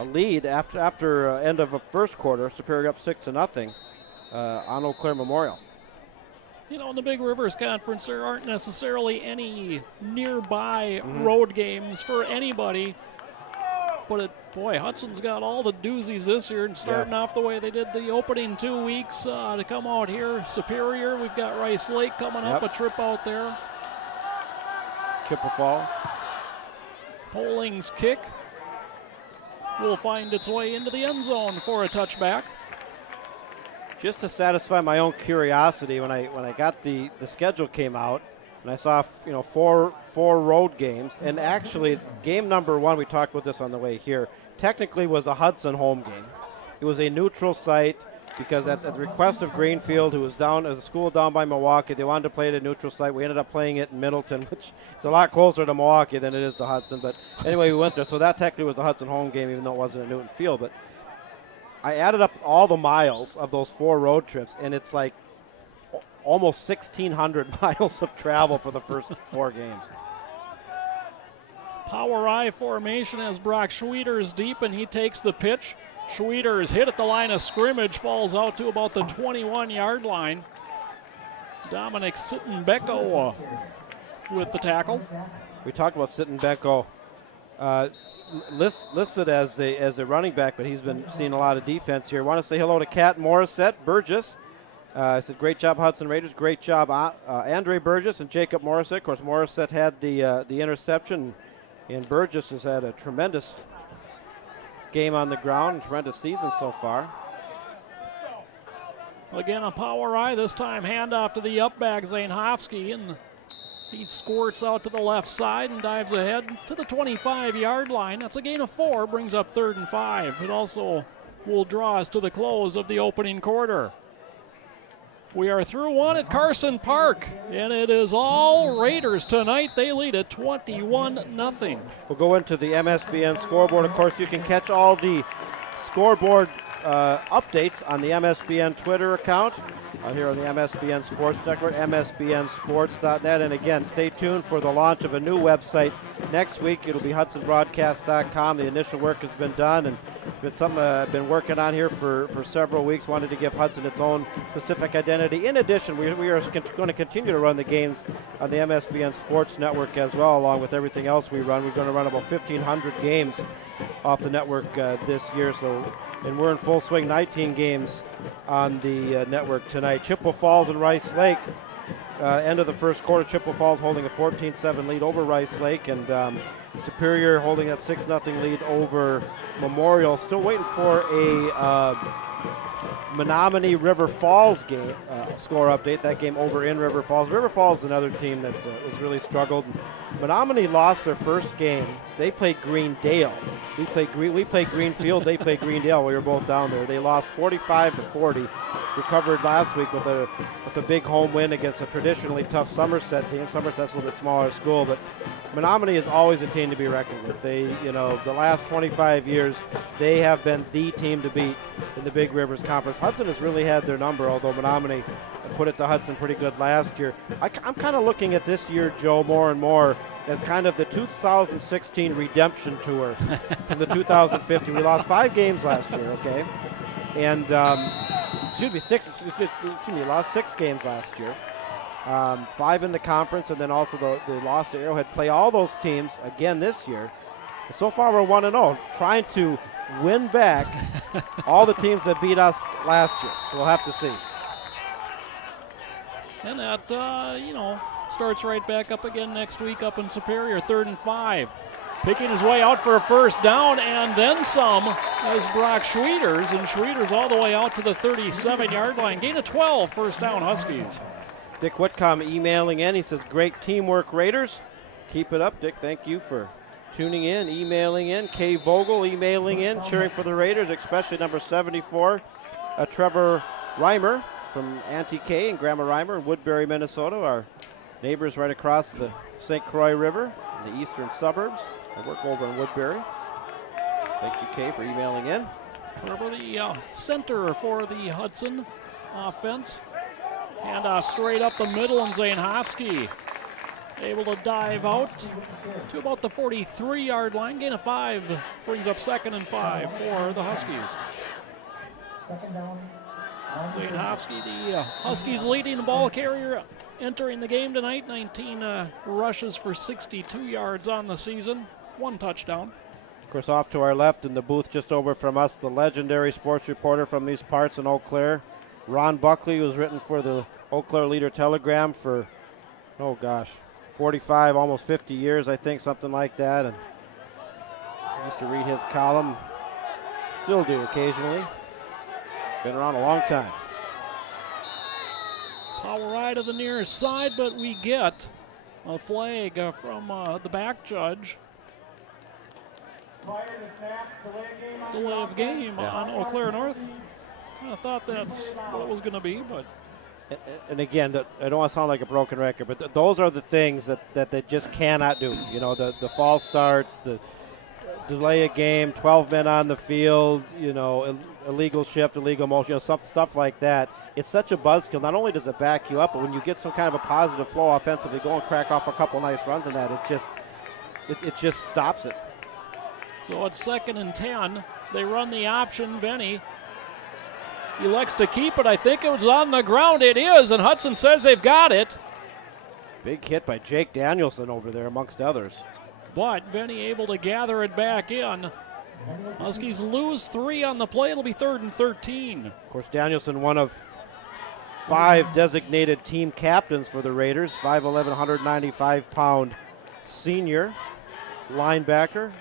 lead after end of a first quarter. Superior up 6-0 on Eau Claire Memorial. You know, in the Big Rivers Conference, there aren't necessarily any nearby road games for anybody. But boy, Hudson's got all the doozies this year, and starting off the way they did the opening 2 weeks to come out here. Superior, we've got Rice Lake coming up, a trip out there. Chippewa Falls. Polling's kick will find its way into the end zone for a touchback. Just to satisfy my own curiosity, when I got the schedule came out, and I saw four road games, and actually game number 1, we talked about this on the way here, technically was a Hudson home game. It was a neutral site because at the request of Greenfield, who was down as a school down by Milwaukee, they wanted to play at a neutral site. We ended up playing it in Middleton, which is a lot closer to Milwaukee than it is to Hudson. But anyway, we went there. So that technically was a Hudson home game, even though it wasn't a Newton Field. But I added up all the miles of those 4 road trips, and it's like almost 1,600 miles of travel for the first 4 games. Power I formation as Brock Schwieters deep, and he takes the pitch. Schwieters hit at the line of scrimmage, falls out to about the 21-yard line. Dominic Sittenbecko with the tackle. We talked about Sittenbecko listed as a running back, but he's been seeing a lot of defense here. I want to say hello to Kat Morissette, Burgess. I said, great job, Hudson Raiders. Great job, Andre Burgess and Jacob Morissette. Of course, Morissette had the interception, and Burgess has had a tremendous game on the ground, tremendous season so far. Again, a power I, this time handoff to the up back, Zainhofsky, and he squirts out to the left side and dives ahead to the 25-yard line. That's a gain of 4, brings up 3rd and 5. It also will draw us to the close of the opening quarter. We are through 1 at Carson Park, and it is all Raiders tonight. They lead at 21-0. We'll go into the MSBN scoreboard. Of course, you can catch all the scoreboard updates on the MSBN Twitter account here on the MSBN Sports Network, msbnsports.net. And again, stay tuned for the launch of a new website next week. It'll be hudsonbroadcast.com. The initial work has been done, and it's something I've been working on here for several weeks. Wanted to give Hudson its own specific identity. In addition, we are going to continue to run the games on the MSBN Sports Network as well, along with everything else we run. We're going to run about 1,500 games off the network this year. And we're in full swing, 19 games on the network tonight. Chippewa Falls and Rice Lake, end of the first quarter. Chippewa Falls holding a 14-7 lead over Rice Lake, and Superior holding that 6-0 lead over Memorial. Still waiting for a Menominee River Falls game score update. That game over in River Falls. River Falls is another team that has really struggled. Menominee lost their first game. They played Greendale. We played Greenfield. They played Greendale. We were both down there. They lost 45-40. Recovered last week with a big home win against a traditionally tough Somerset team. Somerset's a little bit smaller school, but Menominee is always a team to be reckoned with. They, the last 25 years, they have been the team to beat in the Big Rivers Conference. Hudson has really had their number, although Menominee put it to Hudson pretty good last year. I'm kind of looking at this year, Joe, more and more as kind of the 2016 redemption tour from the 2015. We lost 5 games last year, okay? And, lost 6 games last year. 5 in the conference, and then also the loss to Arrowhead. Play all those teams again this year. So far, we're 1-0, trying to win back all the teams that beat us last year. So we'll have to see. And that, starts right back up again next week up in Superior, 3rd and 5. Picking his way out for a first down and then some as Brock Schwieters, and Schwieters all the way out to the 37-yard line. Gain of 12, first down Huskies. Dick Whitcomb emailing in. He says, great teamwork, Raiders. Keep it up, Dick. Thank you for tuning in, emailing in. Kay Vogel emailing in, cheering for the Raiders, especially number 74, Trevor Reimer from Auntie Kay and Grandma Reimer in Woodbury, Minnesota, our neighbors right across the St. Croix River in the eastern suburbs. I work over in Woodbury. Thank you, Kay, for emailing in. Trevor, the center for the Hudson offense. Handoff straight up the middle, and Zainhofsky able to dive out to about the 43-yard line. Gain of 5 brings up 2nd and 5 for the Huskies. Zainhofsky, the Huskies leading ball carrier entering the game tonight. 19 rushes for 62 yards on the season, 1 touchdown. Of course, off to our left in the booth just over from us, the legendary sports reporter from these parts in Eau Claire, Ron Buckley, who's written for the Eau Claire Leader-Telegram for, 45, almost 50 years, I think, something like that. And I used to read his column, still do occasionally. Been around a long time. Power right to the near side, but we get a flag from the back judge. Delay of game on Eau Claire North. I thought that's what it was going to be, but. And again, I don't want to sound like a broken record, but those are the things that they just cannot do. The false starts, the delay a game, 12 men on the field, illegal shift, illegal motion, stuff like that. It's such a buzzkill. Not only does it back you up, but when you get some kind of a positive flow offensively, go and crack off a couple nice runs in that, it just stops it. So it's 2nd and 10. They run the option. Venny elects to keep it. I think it was on the ground. It is, and Hudson says they've got it. Big hit by Jake Danielson over there, amongst others. But Venny able to gather it back in. Huskies lose 3 on the play. It'll be 3rd and 13. Of course, Danielson, one of 5 designated team captains for the Raiders. 5'11", 195-pound senior linebacker.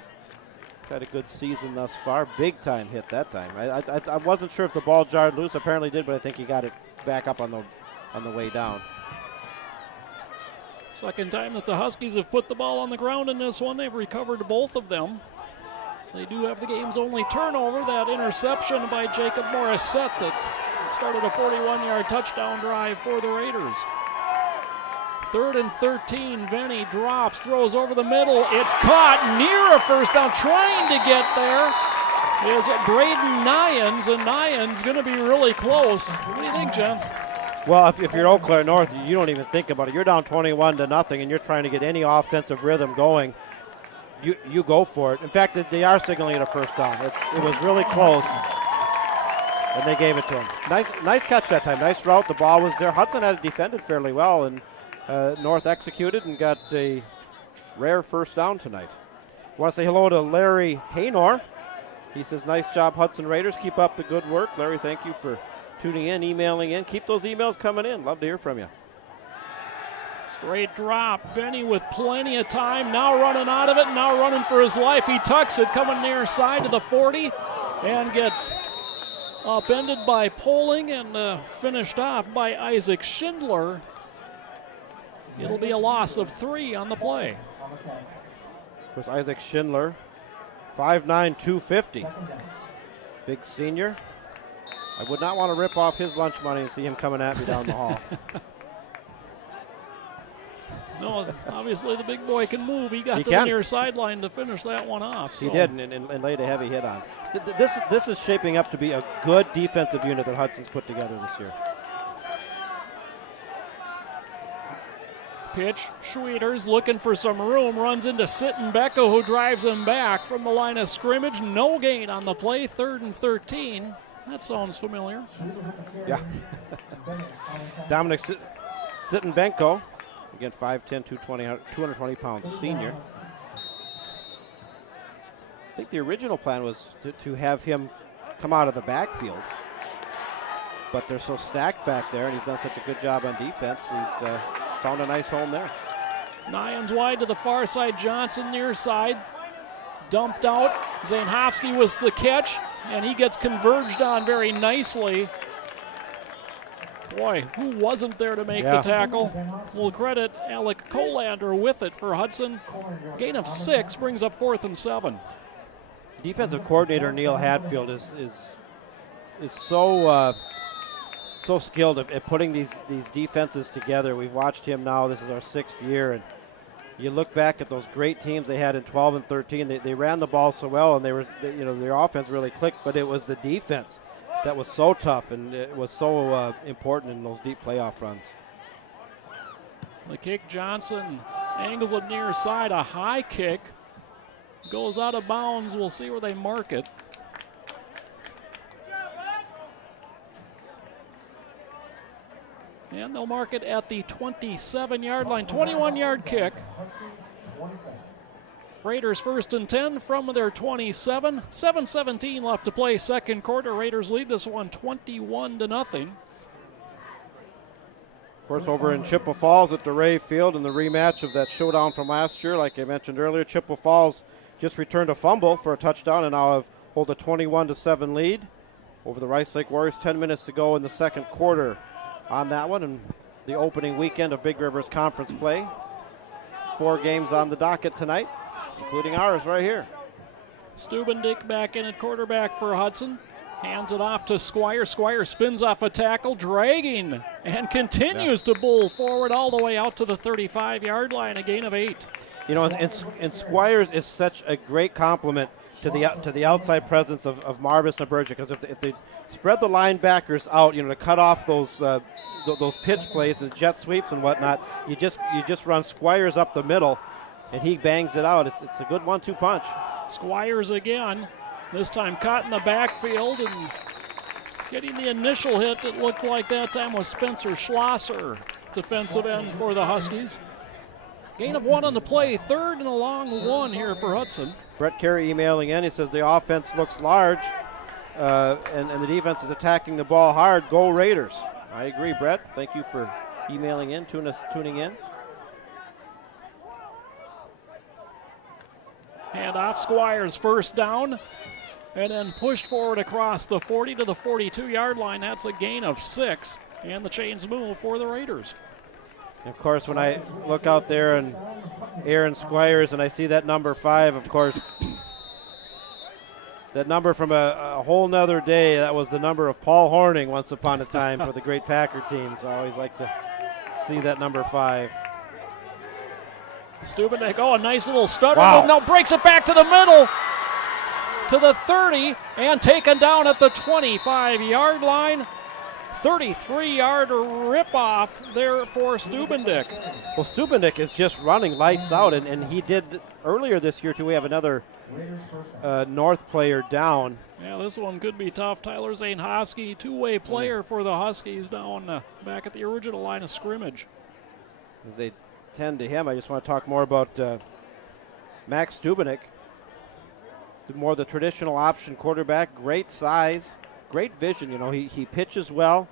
Had a good season thus far. Big time hit that time. I wasn't sure if the ball jarred loose. Apparently did, but I think he got it back up on the way down. Second time that the Huskies have put the ball on the ground in this one. They've recovered both of them. They do have the game's only turnover, that interception by Jacob Morissette that started a 41-yard touchdown drive for the Raiders. 3rd and 13, Venny drops, throws over the middle. It's caught near a first down, trying to get there is Braden Nyans, and Nyans going to be really close. What do you think, Jen? Well, if you're Eau Claire North, you don't even think about it. You're down 21-0, and you're trying to get any offensive rhythm going. You go for it. In fact, they are signaling it a first down. It was really close, and they gave it to him. Nice catch that time. Nice route. The ball was there. Hudson had it defended fairly well, and North executed and got a rare first down tonight. I want to say hello to Larry Haynor. He says, nice job, Hudson Raiders. Keep up the good work. Larry, thank you for tuning in, emailing in. Keep those emails coming in. Love to hear from you. Straight drop. Venny with plenty of time. Now running out of it. Now running for his life. He tucks it, coming near side to the 40 and gets upended by Poling and finished off by Isaac Schindler. It'll be a loss of 3 on the play. Of course, Isaac Schindler, 5'9", 250. Big senior. I would not want to rip off his lunch money and see him coming at me down the hall. No, obviously the big boy can move. He got to the near sideline to finish that one off. So. He did, and laid a heavy hit on. This is shaping up to be a good defensive unit that Hudson's put together this year. Pitch, Schwieters looking for some room, runs into Sittenbecke, who drives him back from the line of scrimmage. No gain on the play, 3rd and 13. That sounds familiar. Yeah. Dominic Sittenbecke, again 5'10", 220 pounds, senior. I think the original plan was to have him come out of the backfield, but they're so stacked back there, and he's done such a good job on defense. He's found a nice home there. Nyans wide to the far side, Johnson near side. Dumped out. Zainhofsky was the catch, and he gets converged on very nicely. Boy, who wasn't there to make the tackle? We'll credit Alec Colander with it for Hudson. Gain of 6 brings up 4th and 7. Defensive coordinator Neil Hatfield is so so skilled at putting these defenses together. We've watched him now. This is our 6th year, and you look back at those great teams they had in 12 and 13. They ran the ball so well, and their offense really clicked. But it was the defense that was so tough, and it was so important in those deep playoff runs. The kick, Johnson angles it near side. A high kick goes out of bounds. We'll see where they mark it. And they'll mark it at the 27-yard line. 21-yard kick. Raiders 1st and 10 from their 27. 7:17 left to play, second quarter. Raiders lead this one 21-0. Of course, over in Chippewa Falls at DeRay Field in the rematch of that showdown from last year, like I mentioned earlier, Chippewa Falls just returned a fumble for a touchdown and now hold a 21-7 lead over the Rice Lake Warriors. 10 minutes to go in the second quarter on that one, and the opening weekend of Big Rivers Conference play. 4 games on the docket tonight, including ours right here. Stubendick back in at quarterback for Hudson. Hands it off to Squire. Squire spins off a tackle, dragging, and continues to bull forward all the way out to the 35-yard line, a gain of 8. You know, and Squires is such a great compliment to the outside presence of Marvis and Berger, because if they spread the linebackers out, to cut off those pitch plays and jet sweeps and whatnot, you just run Squires up the middle, and he bangs it out. It's a good 1-2 punch. Squires again, this time caught in the backfield and getting the initial hit. It looked like that time was Spencer Schlosser, defensive end for the Huskies. Gain of 1 on the play, 3rd and a long 1 here for Hudson. Brett Carey emailing in. He says the offense looks large, and the defense is attacking the ball hard. Go Raiders. I agree, Brett. Thank you for emailing in, tuning in. Hand off, Squires, first down, and then pushed forward across the 40 to the 42-yard line. That's a gain of 6, and the chains move for the Raiders. Of course, when I look out there and Aaron Squires and I see that number 5, of course, that number from a whole nother day, that was the number of Paul Horning once upon a time for the great Packer teams. I always like to see that number 5. Stubendick, a nice little stutter move. Now breaks it back to the middle, to the 30, and taken down at the 25-yard line. 33-yard rip-off there for Stubendick. Well, Stubendick is just running lights out, and he did earlier this year, too. We have another North player down. Yeah, this one could be tough. Tyler Zainhofsky, two-way player for the Huskies down back at the original line of scrimmage. As they tend to him, I just want to talk more about Max Stubendick. More the traditional option quarterback, great size, great vision. He pitches well.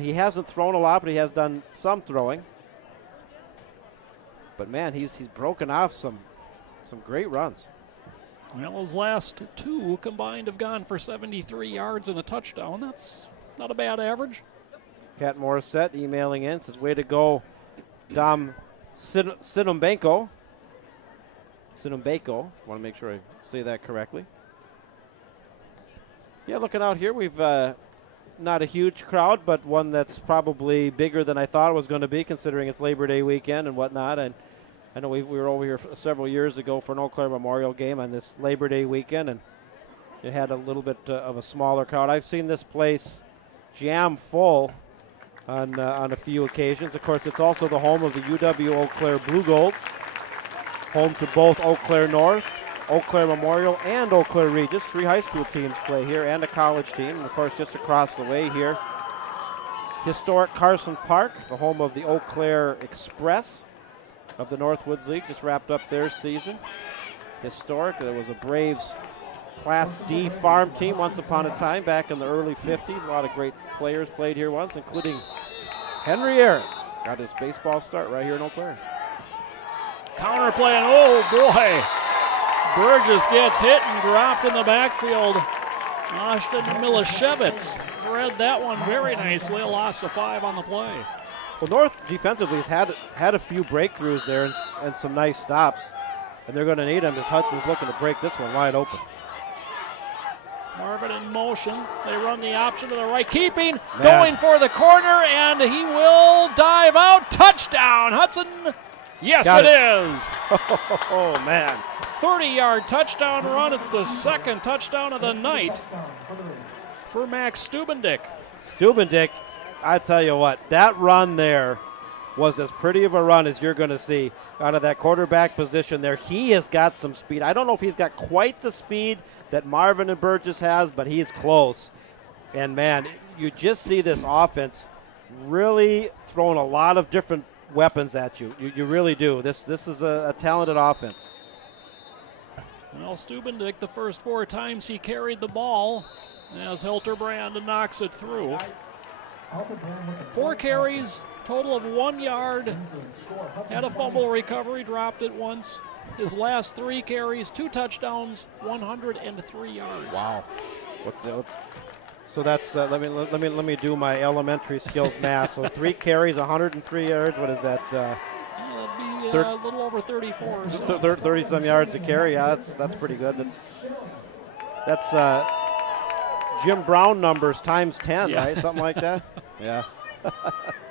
He hasn't thrown a lot, but he has done some throwing. But man, he's broken off some great runs. Well, his last two combined have gone for 73 yards and a touchdown. That's not a bad average. Kat Morissette emailing in, says, way to go, Dom Sinombenko. Want to make sure I say that correctly. Yeah, looking out here, we've not a huge crowd, but one that's probably bigger than I thought it was going to be, considering it's Labor Day weekend and whatnot. And I know we were over here several years ago for an Eau Claire Memorial game on this Labor Day weekend, and it had a little bit of a smaller crowd. I've seen this place jam full on a few occasions. Of course, it's also the home of the UW Eau Claire Blue Golds, home to both Eau Claire North, Eau Claire Memorial, and Eau Claire Regis. 3 high school teams play here and a college team. And of course, just across the way here, historic Carson Park, the home of the Eau Claire Express of the Northwoods League, just wrapped up their season. Historic. There was a Braves Class D farm team once upon a time back in the early 50s. A lot of great players played here once, including Henry Aaron. Got his baseball start right here in Eau Claire. Counter play, and oh boy, Burgess gets hit and dropped in the backfield. Austin Milishevitz read that one very nicely. A loss of 5 on the play. Well, North defensively has had a few breakthroughs there and some nice stops, and they're going to need them as Hudson's looking to break this one wide open. Marvin in motion. They run the option to the right, keeping, going for the corner, and he will dive out. Touchdown, Hudson. Yes, it is. Oh, man. 30-yard touchdown run. It's the second touchdown of the night for Max Stubendick. Stubendick, I tell you what, that run there was as pretty of a run as you're going to see out of that quarterback position there. He has got some speed. I don't know if he's got quite the speed that Marvin and Burgess has, but he's close. And, man, you just see this offense really throwing a lot of different weapons at you. You really do. This is a talented offense. Well, Stubendick, the first 4 times he carried the ball, as Hilterbrand knocks it through. 4 carries, total of 1 yard. Had a fumble recovery, dropped it once. His last 3 carries, 2 touchdowns, 103 yards. Wow. So that's let me do my elementary skills math. So 3 carries, 103 yards. What is that? That'd be a little over 34 or so. 30-some yards a carry. Yeah, that's pretty good. That's Jim Brown numbers times 10, right? Something like that. Yeah.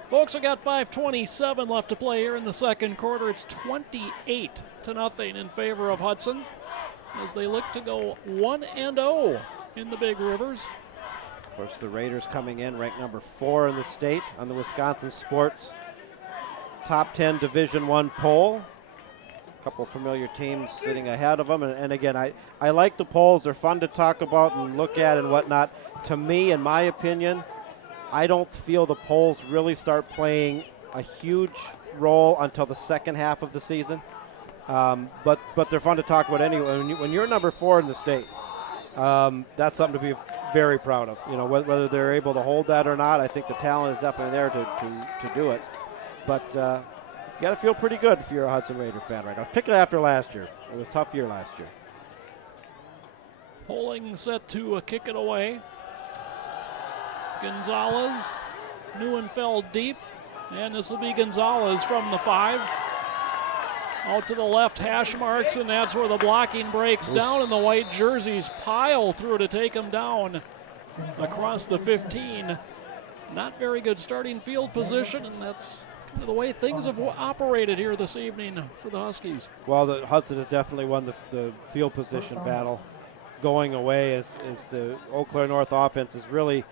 Folks, we got 5:27 left to play here in the second quarter. It's 28-0 in favor of Hudson as they look to go 1-0 in the Big Rivers. Of course, the Raiders coming in ranked number 4 in the state on the Wisconsin Sports Top 10 Division I poll. A couple familiar teams sitting ahead of them. And again, I like the polls. They're fun to talk about and look at and whatnot. To me, in my opinion, I don't feel the polls really start playing a huge role until the second half of the season. But they're fun to talk about anyway. When you're number 4 in the state, that's something to be very proud of. You know, whether they're able to hold that or not, I think the talent is definitely there to do it. But you got to feel pretty good if you're a Hudson Raider fan right now, particularly after last year. It was a tough year last year. Poling set to kick it away. Gonzalez, Neuenfeld deep, and this will be Gonzalez from the 5. Out to the left hash marks, and that's where the blocking breaks down, and the white jerseys pile through to take him down across the 15. Not very good starting field position, and that's the way things have operated here this evening for the Huskies. Well, the Hudson has definitely won the field position battle going away as the Eau Claire North offense has really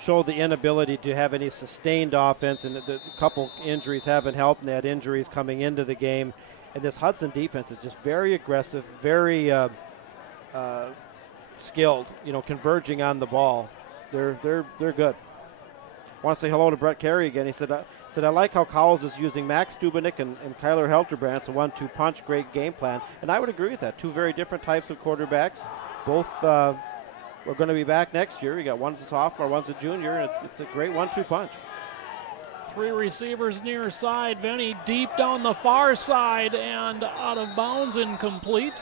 showed the inability to have any sustained offense, and the couple injuries haven't helped, and they had injuries coming into the game. And this Hudson defense is just very aggressive, very skilled, converging on the ball. They're good. I want to say hello to Brett Carey again. He said, I like how Cowles is using Max Stubendick and Kyler Helterbrand. It's a 1-2 punch, great game plan. And I would agree with that. 2 very different types of quarterbacks. Both are going to be back next year. You got one's a sophomore, one's a junior, and it's a great 1-2 punch. 3 receivers near side. Venny deep down the far side and out of bounds, incomplete.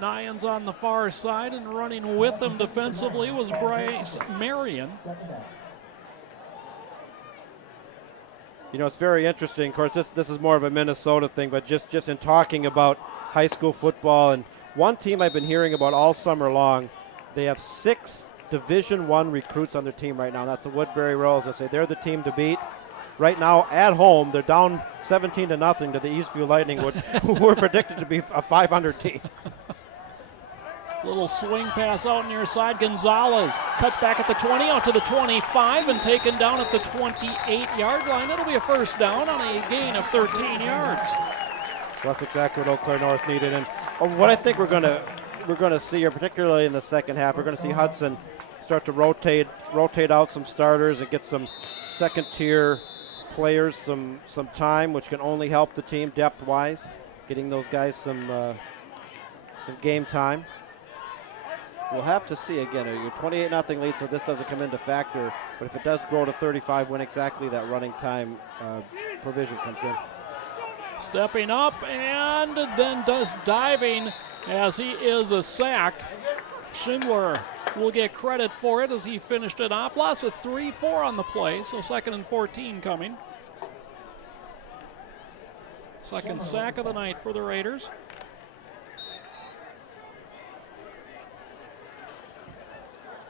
Nyans on the far side, and running with him defensively was Bryce Marion. You know, it's very interesting. Of course, this is more of a Minnesota thing, but just in talking about high school football, and one team I've been hearing about all summer long, they have 6 Division I recruits on their team right now. And that's the Woodbury Royals. I say they're the team to beat. Right now, at home, they're down 17-0 to the Eastview Lightning, who were predicted to be a 500 team. Little swing pass out near side. Gonzalez cuts back at the 20, out to the 25, and taken down at the 28-yard line. It'll be a first down on a gain of 13 yards. Well, that's exactly what Eau Claire North needed. And what I think we're going to see here, particularly in the second half, we're going to see Hudson start to rotate out some starters and get some second-tier players some time, which can only help the team depth-wise, getting those guys some game time. We'll have to see again. You're 28-0 lead, so this doesn't come into factor. But if it does grow to 35, when exactly that running time provision comes in. Stepping up and then does diving as he is sacked. Schindler will get credit for it as he finished it off. Loss of 3-4 on the play, so 2nd and 14 coming. Second sack of the night for the Raiders.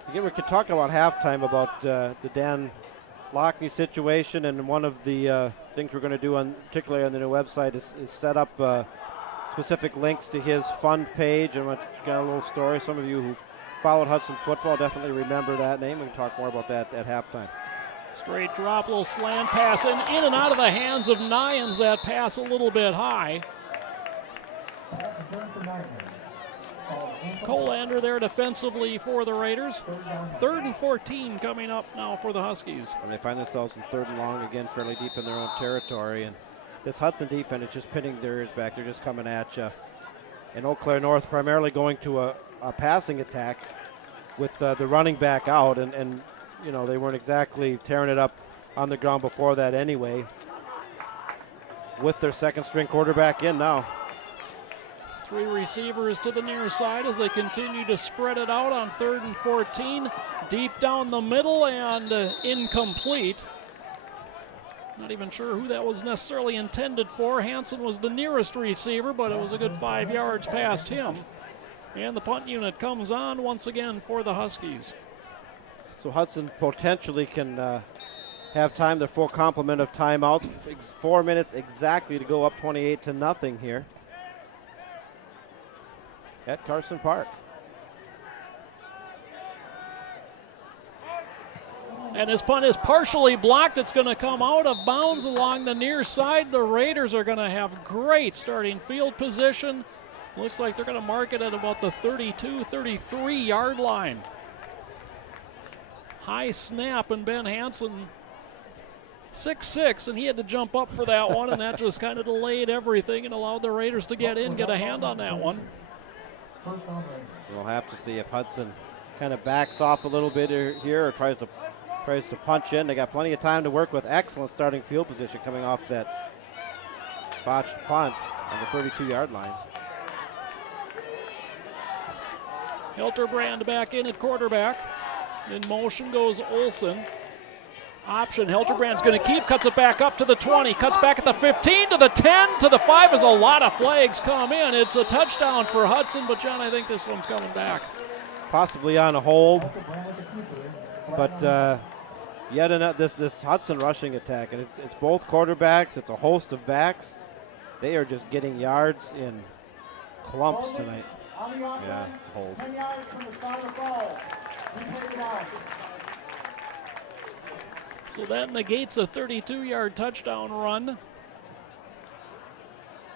Again, we could talk about halftime about the Dan Lockney situation, and one of the things we're going to do, particularly on the new website, is set up specific links to his fund page. And we've got a little story. Some of you who've followed Hudson football definitely remember that name. We can talk more about that at halftime. Straight drop, little slant pass, and in and out of the hands of Nyans. That pass a little bit high. Colander there defensively for the Raiders. 3rd and 14 coming up now for the Huskies. And they find themselves in 3rd and long again, fairly deep in their own territory. And this Hudson defense is just pinning their ears back. They're just coming at you. And Eau Claire North primarily going to a passing attack with the running back out. And you know, they weren't exactly tearing it up on the ground before that anyway. With their second string quarterback in now. 3 receivers to the near side as they continue to spread it out on 3rd and 14. Deep down the middle and incomplete. Not even sure who that was necessarily intended for. Hansen was the nearest receiver, but it was a good 5 yards past him. And the punt unit comes on once again for the Huskies. So Hudson potentially can have time, their full complement of timeouts. 4 minutes exactly to go up 28-0 here at Carson Park. And his punt is partially blocked. It's going to come out of bounds along the near side. The Raiders are going to have great starting field position. Looks like they're going to mark it at about the 32, 33-yard line. High snap, and Ben Hansen, 6'6", and he had to jump up for that one, and that just kind of delayed everything and allowed the Raiders to get a hand on that one. We'll have to see if Hudson kind of backs off a little bit here or tries to punch in. They got plenty of time to work with excellent starting field position coming off that botched punt on the 32-yard line. Hilterbrand back in at quarterback. In motion goes Olson. Option, Hilterbrand's going to keep, cuts it back up to the 20, cuts back at the 15, to the 10, to the 5 as a lot of flags come in. It's a touchdown for Hudson, but John, I think this one's coming back. Possibly on a hold, but yet another, this Hudson rushing attack, and it's both quarterbacks, it's a host of backs. They are just getting yards in clumps tonight. Yeah, it's a hold. So that negates a 32-yard touchdown run.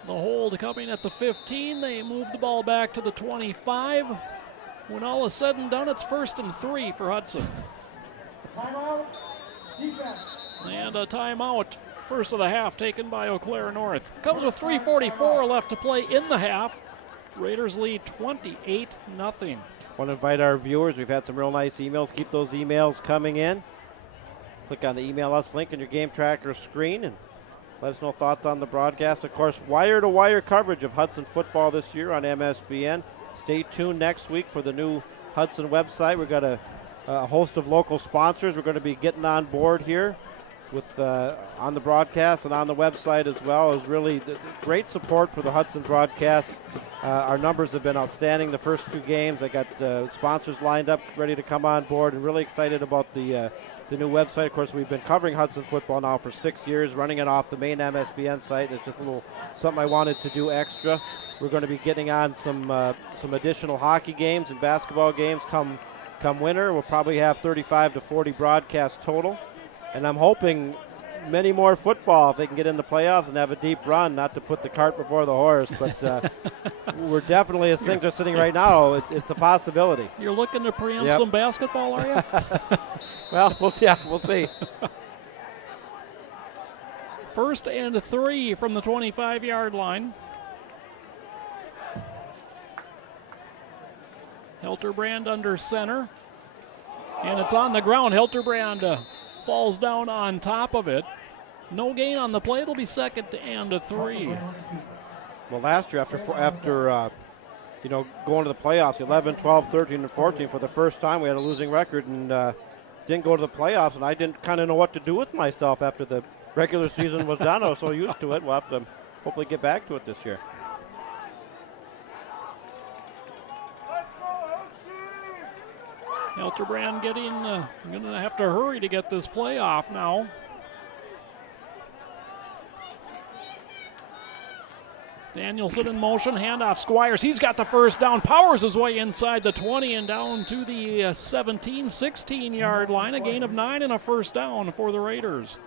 The hold coming at the 15. They move the ball back to the 25. When all is said and done, it's 1st and 3 for Hudson. And a timeout, first of the half, taken by Eau Claire North. Comes with 3:44 left to play in the half. Raiders lead 28-0. Want to invite our viewers. We've had some real nice emails. Keep those emails coming in. Click on the email us link on your game tracker screen and let us know thoughts on the broadcast. Of course, wire-to-wire coverage of Hudson football this year on MSBN. Stay tuned next week for the new Hudson website. We've got a host of local sponsors we're going to be getting on board here with on the broadcast and on the website as well. It was really great support for the Hudson broadcast. Our numbers have been outstanding the first 2 games. I got sponsors lined up ready to come on board, and really excited about the new website. Of course, we've been covering Hudson football now for 6 years, running it off the main MSBN site. It's just a little something I wanted to do extra. We're going to be getting on some additional hockey games and basketball games come winter. We'll probably have 35 to 40 broadcasts total. And I'm hoping many more football if they can get in the playoffs and have a deep run, not to put the cart before the horse. But we're definitely, as things are sitting right now, it's a possibility. You're looking to preempt some basketball, are you? Well, we'll see. Yeah, we'll see. 1st and 3 from the 25-yard line. Hilterbrand under center. And it's on the ground. Hilterbrand falls down on top of it. No gain on the play. It'll be 2nd and 3. Well, last year after going to the playoffs, 11, 12, 13, and 14, for the first time we had a losing record and didn't go to the playoffs, and I didn't kind of know what to do with myself after the regular season was done. I was so used to it. We'll have to hopefully get back to it this year. Hilterbrand going to have to hurry to get this play off now. Danielson in motion, handoff Squires. He's got the first down, powers his way inside the 20 and down to the 17, 16-yard line. A gain of 9 and a first down for the Raiders.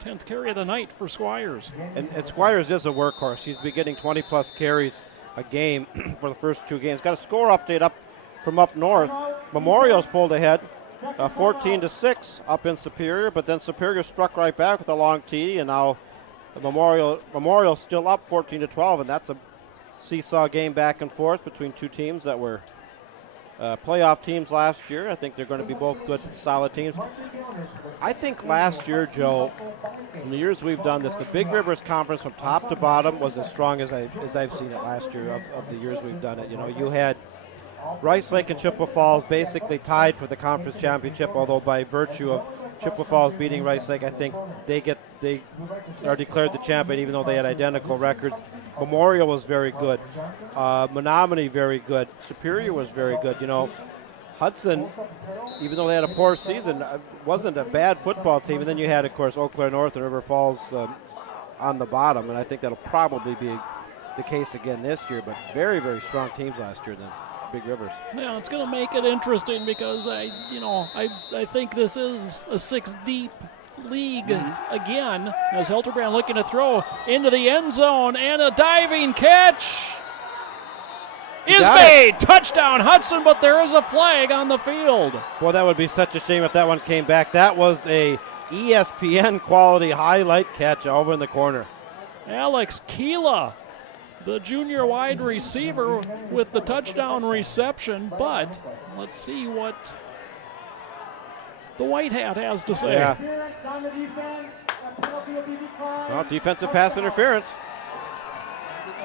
10th carry of the night for Squires. And Squires is a workhorse. He's been getting 20-plus carries a game for the first 2 games. Got a score update up from up north. Memorial's pulled ahead 14-6 up in Superior, but then Superior struck right back with a long tee, and now Memorial's still up 14-12, and that's a seesaw game back and forth between 2 teams that were playoff teams last year. I think they're going to be both good, solid teams. I think last year, Joe, in the years we've done this, the Big Rivers Conference from top to bottom was as strong as I've seen it last year of the years we've done it. You know, you had Rice Lake and Chippewa Falls basically tied for the conference championship, although by virtue of Chippewa Falls beating Rice Lake, I think they are declared the champion, even though they had identical records. Memorial was very good. Menominee very good. Superior was very good. You know, Hudson, even though they had a poor season, wasn't a bad football team. And then you had, of course, Eau Claire North and River Falls on the bottom, and I think that'll probably be the case again this year. But very, very strong teams last year then. Big Rivers. Yeah, it's going to make it interesting because I think this is a 6-deep league again, as Hilterbrand looking to throw into the end zone, and a diving catch is made. Touchdown Hudson, but there is a flag on the field. Boy, that would be such a shame if that one came back. That was a ESPN quality highlight catch over in the corner. Alex Keela, the junior wide receiver, with the touchdown reception, but let's see what the White Hat has to say. Yeah. Well, defensive pass interference.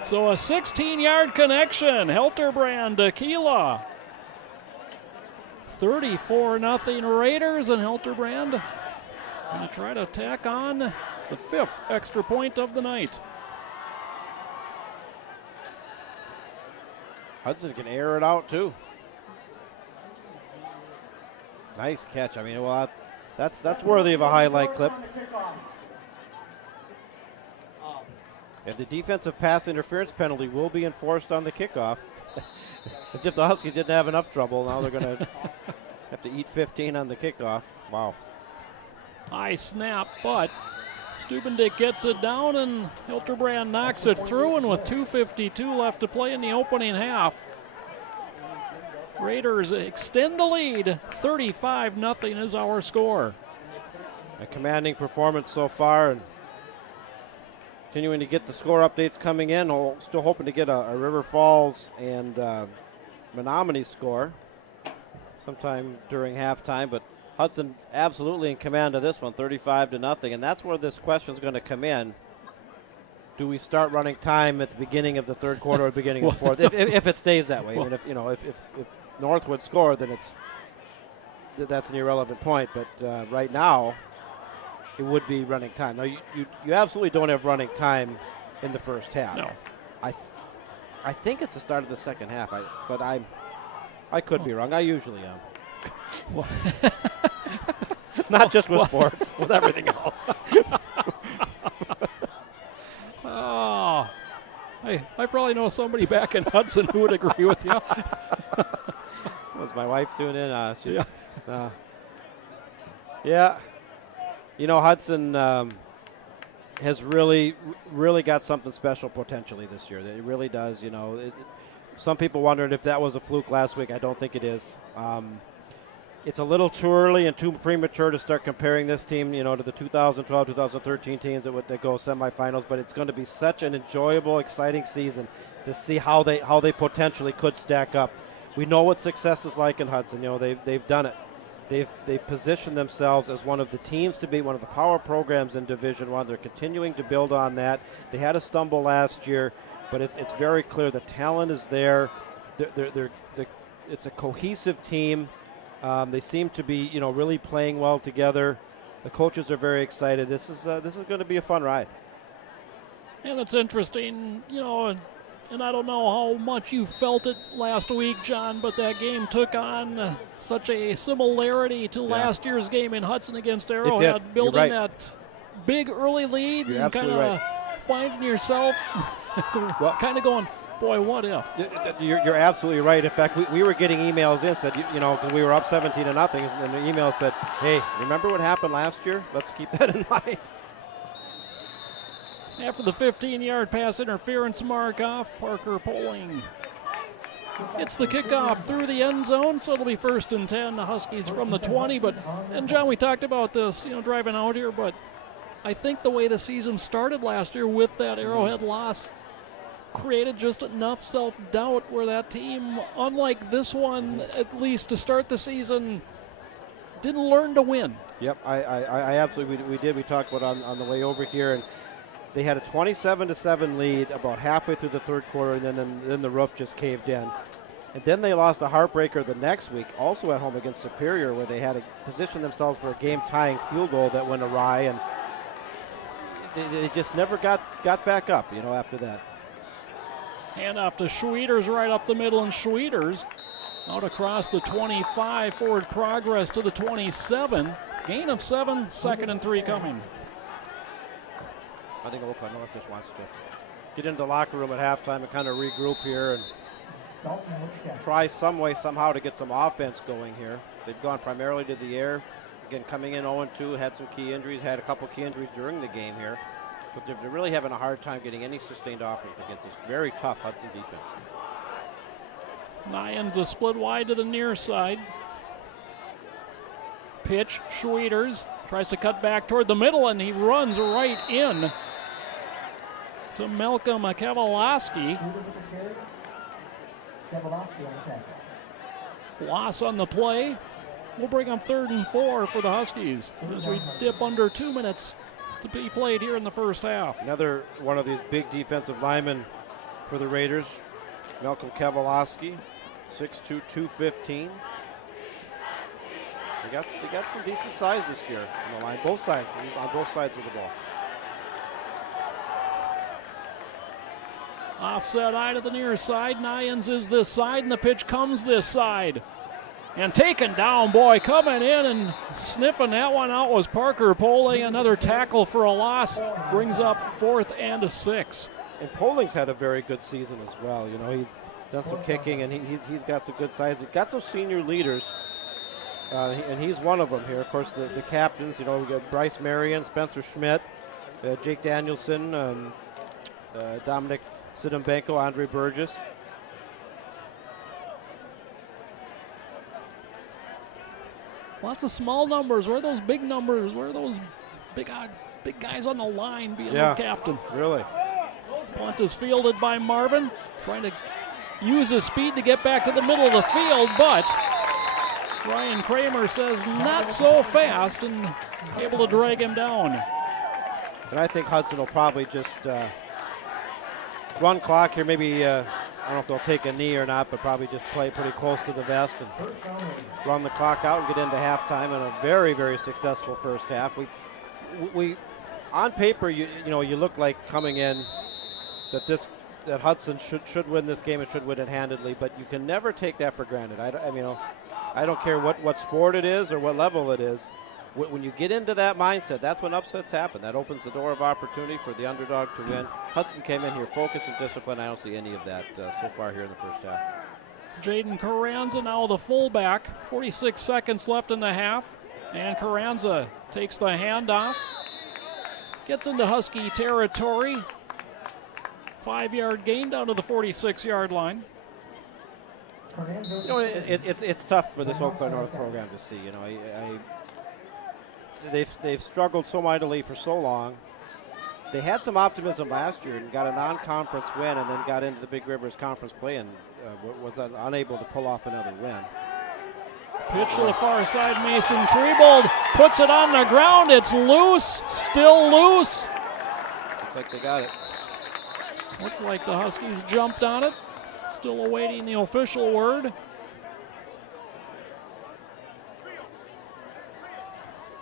So a 16-yard connection. Hilterbrand to Keela. 34-0 Raiders, and Hilterbrand going to try to tack on the 5th extra point of the night. Hudson can air it out too. Nice catch. I mean, well, that's worthy of a highlight clip. And the defensive pass interference penalty will be enforced on the kickoff. As if the Huskies didn't have enough trouble. Now they're going to have to eat 15 on the kickoff. Wow. High snap, but Stubendick gets it down, and Hilterbrand knocks it through, and with 2:52 left to play in the opening half, Raiders extend the lead. 35-0 is our score. A commanding performance so far, and continuing to get the score updates coming in. Still hoping to get a River Falls and Menominee score sometime during halftime, but Hudson absolutely in command of this one, 35-0, and that's where this question is going to come in. do we start running time at the beginning of the third quarter or beginning of the fourth? If it stays that way. I mean, if North would score, then that's an irrelevant point. But right now, it would be running time. Now, you absolutely don't have running time in the first half. No. I think it's the start of the second half. But I could be wrong. I usually am. Not just with sports, with everything else. Oh, I probably know somebody back in Hudson who would agree with you. Was my wife tuning in? Yeah. You know, Hudson has really got something special potentially this year. It really does. You know, some people wondered if that was a fluke last week. I don't think it is. It's a little too early and too premature to start comparing this team, you know, to the 2012, 2013 teams that go semifinals. But it's going to be such an enjoyable, exciting season to see how they potentially could stack up. We know what success is like in Hudson. You know, they've done it. They've positioned themselves as one of the teams to be one of the power programs in Division I. They're continuing to build on that. They had a stumble last year, but it's very clear the talent is there. It's a cohesive team. They seem to be, you know, really playing well together. The coaches are very excited. This is going to be a fun ride. And it's interesting, you know, and I don't know how much you felt it last week, John, but that game took on such a similarity to last year's game in Hudson against Arrowhead, building that big early lead. You're and kind of finding yourself kind of going, boy, what if? You're absolutely right. In fact, we were getting emails in, said, you know, because we were up 17-0, and the email said, hey, remember what happened last year? Let's keep that in mind. After the 15-yard pass interference mark-off, Parker Poling hits the kickoff through the end zone, so it'll be 1st and 10, the Huskies from the 20. And John, we talked about this, you know, driving out here, but I think the way the season started last year with that Arrowhead loss created just enough self-doubt where that team, unlike this one, at least to start the season, didn't learn to win. Yep, I absolutely, we did. We talked about on the way over here, and they had a 27-7 lead about halfway through the third quarter, and then the roof just caved in. And then they lost a heartbreaker the next week, also at home against Superior, where they had to position themselves for a game-tying field goal that went awry, and they just never got back up, you know, after that. Handoff to Schwieters right up the middle, and Schwieters out across the 25, forward progress to the 27. Gain of 7, 2nd and 3 coming. I think Oakland North just wants to get into the locker room at halftime and kind of regroup here and try some way, somehow to get some offense going here. They've gone primarily to the air. Again, coming in 0-2, had some key injuries, had a couple key injuries during the game here. But they're really having a hard time getting any sustained offense against this very tough Hudson defense. Nyans a split wide to the near side. Pitch, Schwieters tries to cut back toward the middle, and he runs right in to Malcolm Kavalaski. Loss on the play. We'll bring up 3rd and 4 for the Huskies as we dip under 2 minutes to be played here in the first half. Another one of these big defensive linemen for the Raiders, Malcolm Kavalaski, 6'2", 215. They got some decent size this year on the line, on both sides of the ball. Offset eye to the near side. Nyans is this side, and the pitch comes this side. And taken down, boy, coming in and sniffing that one out was Parker Poling. Another tackle for a loss. Brings up 4th and 6. And Poling's had a very good season as well. You know, he's done some kicking, and he's got some good size. He's got those senior leaders, and he's one of them here. Of course, the captains, you know, we got Bryce Marion, Spencer Schmidt, Jake Danielson, Dominic Sidambenko, Andre Burgess. Lots of small numbers. Where are those big numbers? Where are those big guys on the line being the captain? Really. Punt is fielded by Marvin, trying to use his speed to get back to the middle of the field, but Ryan Kramer says not so fast and able to drag him down. And I think Hudson will probably just run clock here. Maybe I don't know if they'll take a knee or not, but probably just play pretty close to the vest and run the clock out and get into halftime in a very, very successful first half. We on paper, you look like coming in that Hudson should win this game and should win it handedly, but you can never take that for granted. I don't care what sport it is or what level it is. When you get into that mindset, that's when upsets happen. That opens the door of opportunity for the underdog to win. Hudson came in here focused and disciplined. I don't see any of that so far here in the first half. Jaden Carranza now the fullback. 46 seconds left in the half. And Carranza takes the handoff. Gets into Husky territory. 5-yard gain down to the 46-yard line. It's tough for this Eau Claire North program to see. They've struggled so mightily for so long. They had some optimism last year and got a non-conference win, and then got into the Big Rivers Conference play and was unable to pull off another win. Pitch to the far side, Mason Trebold puts it on the ground. It's loose, still loose. Looks like they got it. Looked like the Huskies jumped on it. Still awaiting the official word.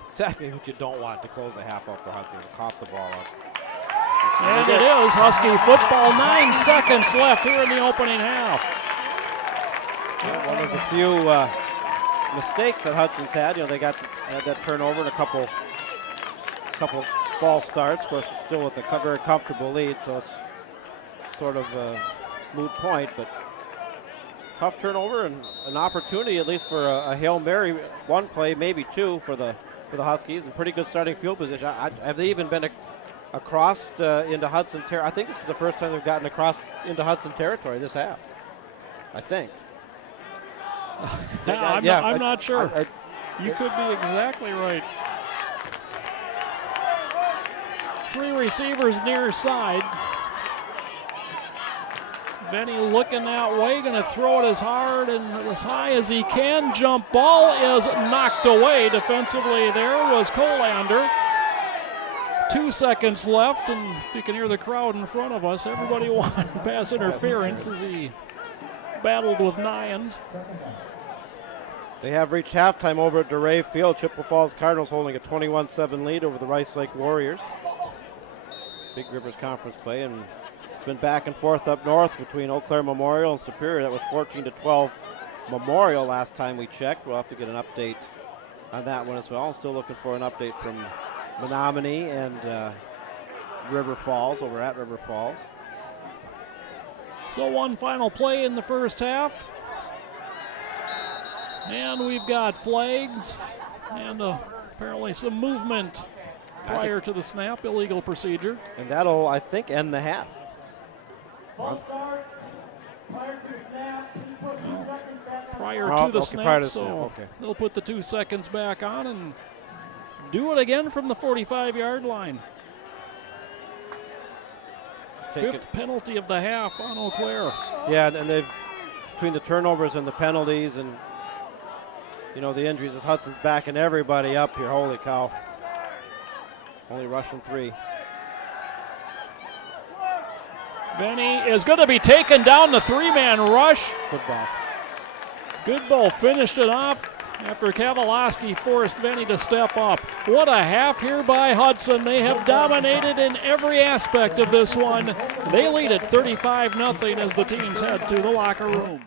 Exactly what you don't want to close the half up for Hudson, to cough the ball up. And it is Husky football. 9 seconds left here in the opening half. Yeah, one of the few mistakes that Hudson's had. They had that turnover and a couple false starts. Of course, still with a very comfortable lead, so it's sort of a moot point. But tough turnover and an opportunity, at least for a Hail Mary, one play, maybe two for the Huskies, and pretty good starting field position. Have they even been across into Hudson territory? I think this is the first time they've gotten across into Hudson territory this half, I think. I'm not sure. You could be exactly right. 3 receivers near side. Venny looking that way, going to throw it as hard and as high as he can. Jump ball is knocked away defensively. There was Colander. 2 seconds left, and if you can hear the crowd in front of us, everybody wanted pass interference as he battled with Nyans. They have reached halftime over at DeRay Field. Chippewa Falls Cardinals holding a 21-7 lead over the Rice Lake Warriors. Big Rivers Conference play, and it's been back and forth up north between Eau Claire Memorial and Superior. That was 14-12 Memorial last time we checked. We'll have to get an update on that one as well. Still looking for an update from Menominee and River Falls, over at River Falls. So one final play in the first half. And we've got flags and apparently some movement prior to the snap, illegal procedure. And that'll, I think, end the half. Prior to the snap, so they'll put the 2 seconds back on and do it again from the 45-yard line. Fifth penalty of the half on Eau Claire. Yeah, and they've, between the turnovers and the penalties and the injuries, as Hudson's backing everybody up here. Holy cow. Only rushing 3. Benny is going to be taken down, the 3-man rush. Good ball. Good ball, finished it off after Kavalowski forced Benny to step up. What a half here by Hudson. They have dominated in every aspect of this one. They lead at 35-0 as the teams head to the locker room.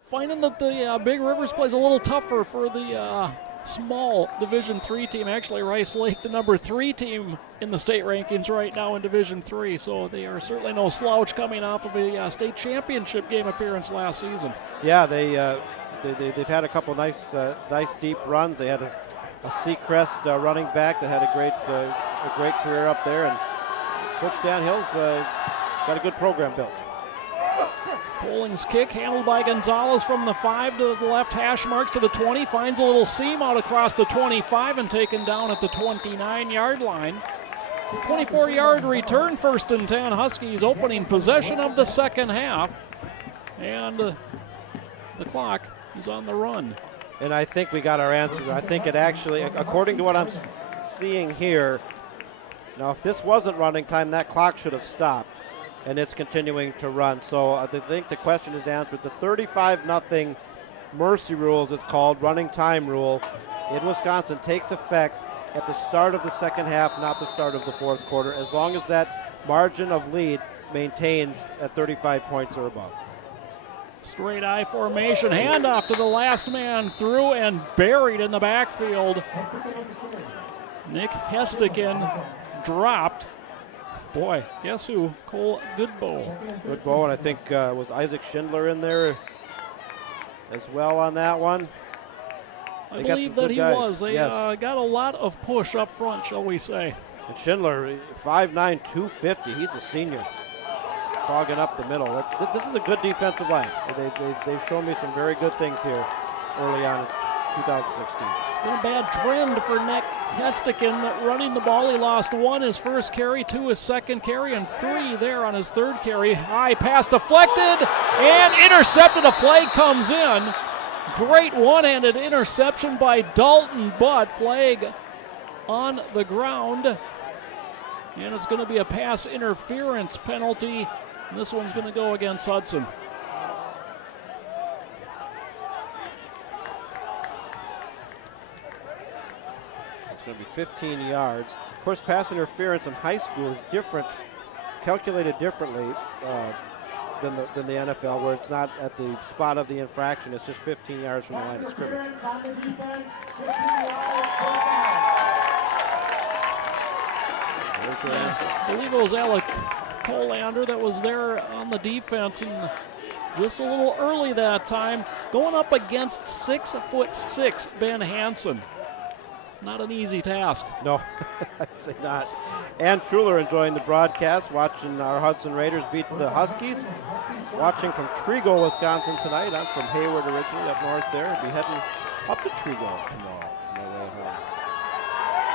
Finding that the Big Rivers plays a little tougher for the small Division III team. Actually, Rice Lake, the number 3 team in the state rankings right now in Division III, so they are certainly no slouch coming off of a state championship game appearance last season. Yeah, they've had a couple nice deep runs. They had a Seacrest running back that had a great career up there, and Coach Dan Hill's got a good program built. Polling's kick handled by Gonzalez from the 5 to the left hash marks to the 20. Finds a little seam out across the 25 and taken down at the 29-yard line. 24-yard return, 1st and 10. Huskies opening possession of the second half. And the clock is on the run. And I think we got our answer. I think it actually, according to what I'm seeing here, Now, if this wasn't running time, that clock should have stopped, and it's continuing to run. So I think the question is answered. The 35-0 mercy rule, as it's called, running time rule in Wisconsin, takes effect at the start of the second half, not the start of the fourth quarter, as long as that margin of lead maintains at 35 points or above. Straight I formation, handoff to the last man through and buried in the backfield. Nick Hestikin dropped. Boy, guess who? Cole Goodbow. Goodbow, and I think was Isaac Schindler in there as well on that one. I believe that he guys. was. They got a lot of push up front, shall we say. And Schindler, 5'9", 250. He's a senior. Clogging up the middle. This is a good defensive line. They've shown me some very good things here early on in 2016. It's been a bad trend for Nick Hestikin running the ball. He lost 1 his first carry, 2 his second carry, and 3 there on his third carry. High pass deflected and intercepted. A flag comes in. Great one-handed interception by Dalton Butt. Flag on the ground. And it's going to be a pass interference penalty. And this one's going to go against Hudson. It's going to be 15 yards. Of course, pass interference in high school is different, calculated differently than the NFL, where it's not at the spot of the infraction. It's just 15 yards from the line of scrimmage. I believe it was Alec Colander that was there on the defense, and just a little early that time, going up against 6'6" Ben Hansen. Not an easy task. No, I'd say not. Ann Truler enjoying the broadcast, watching our Hudson Raiders beat the Huskies. Watching from Trigo, Wisconsin tonight. I'm from Hayward originally, up north there. I'll be heading up to Trigo tomorrow on my way home.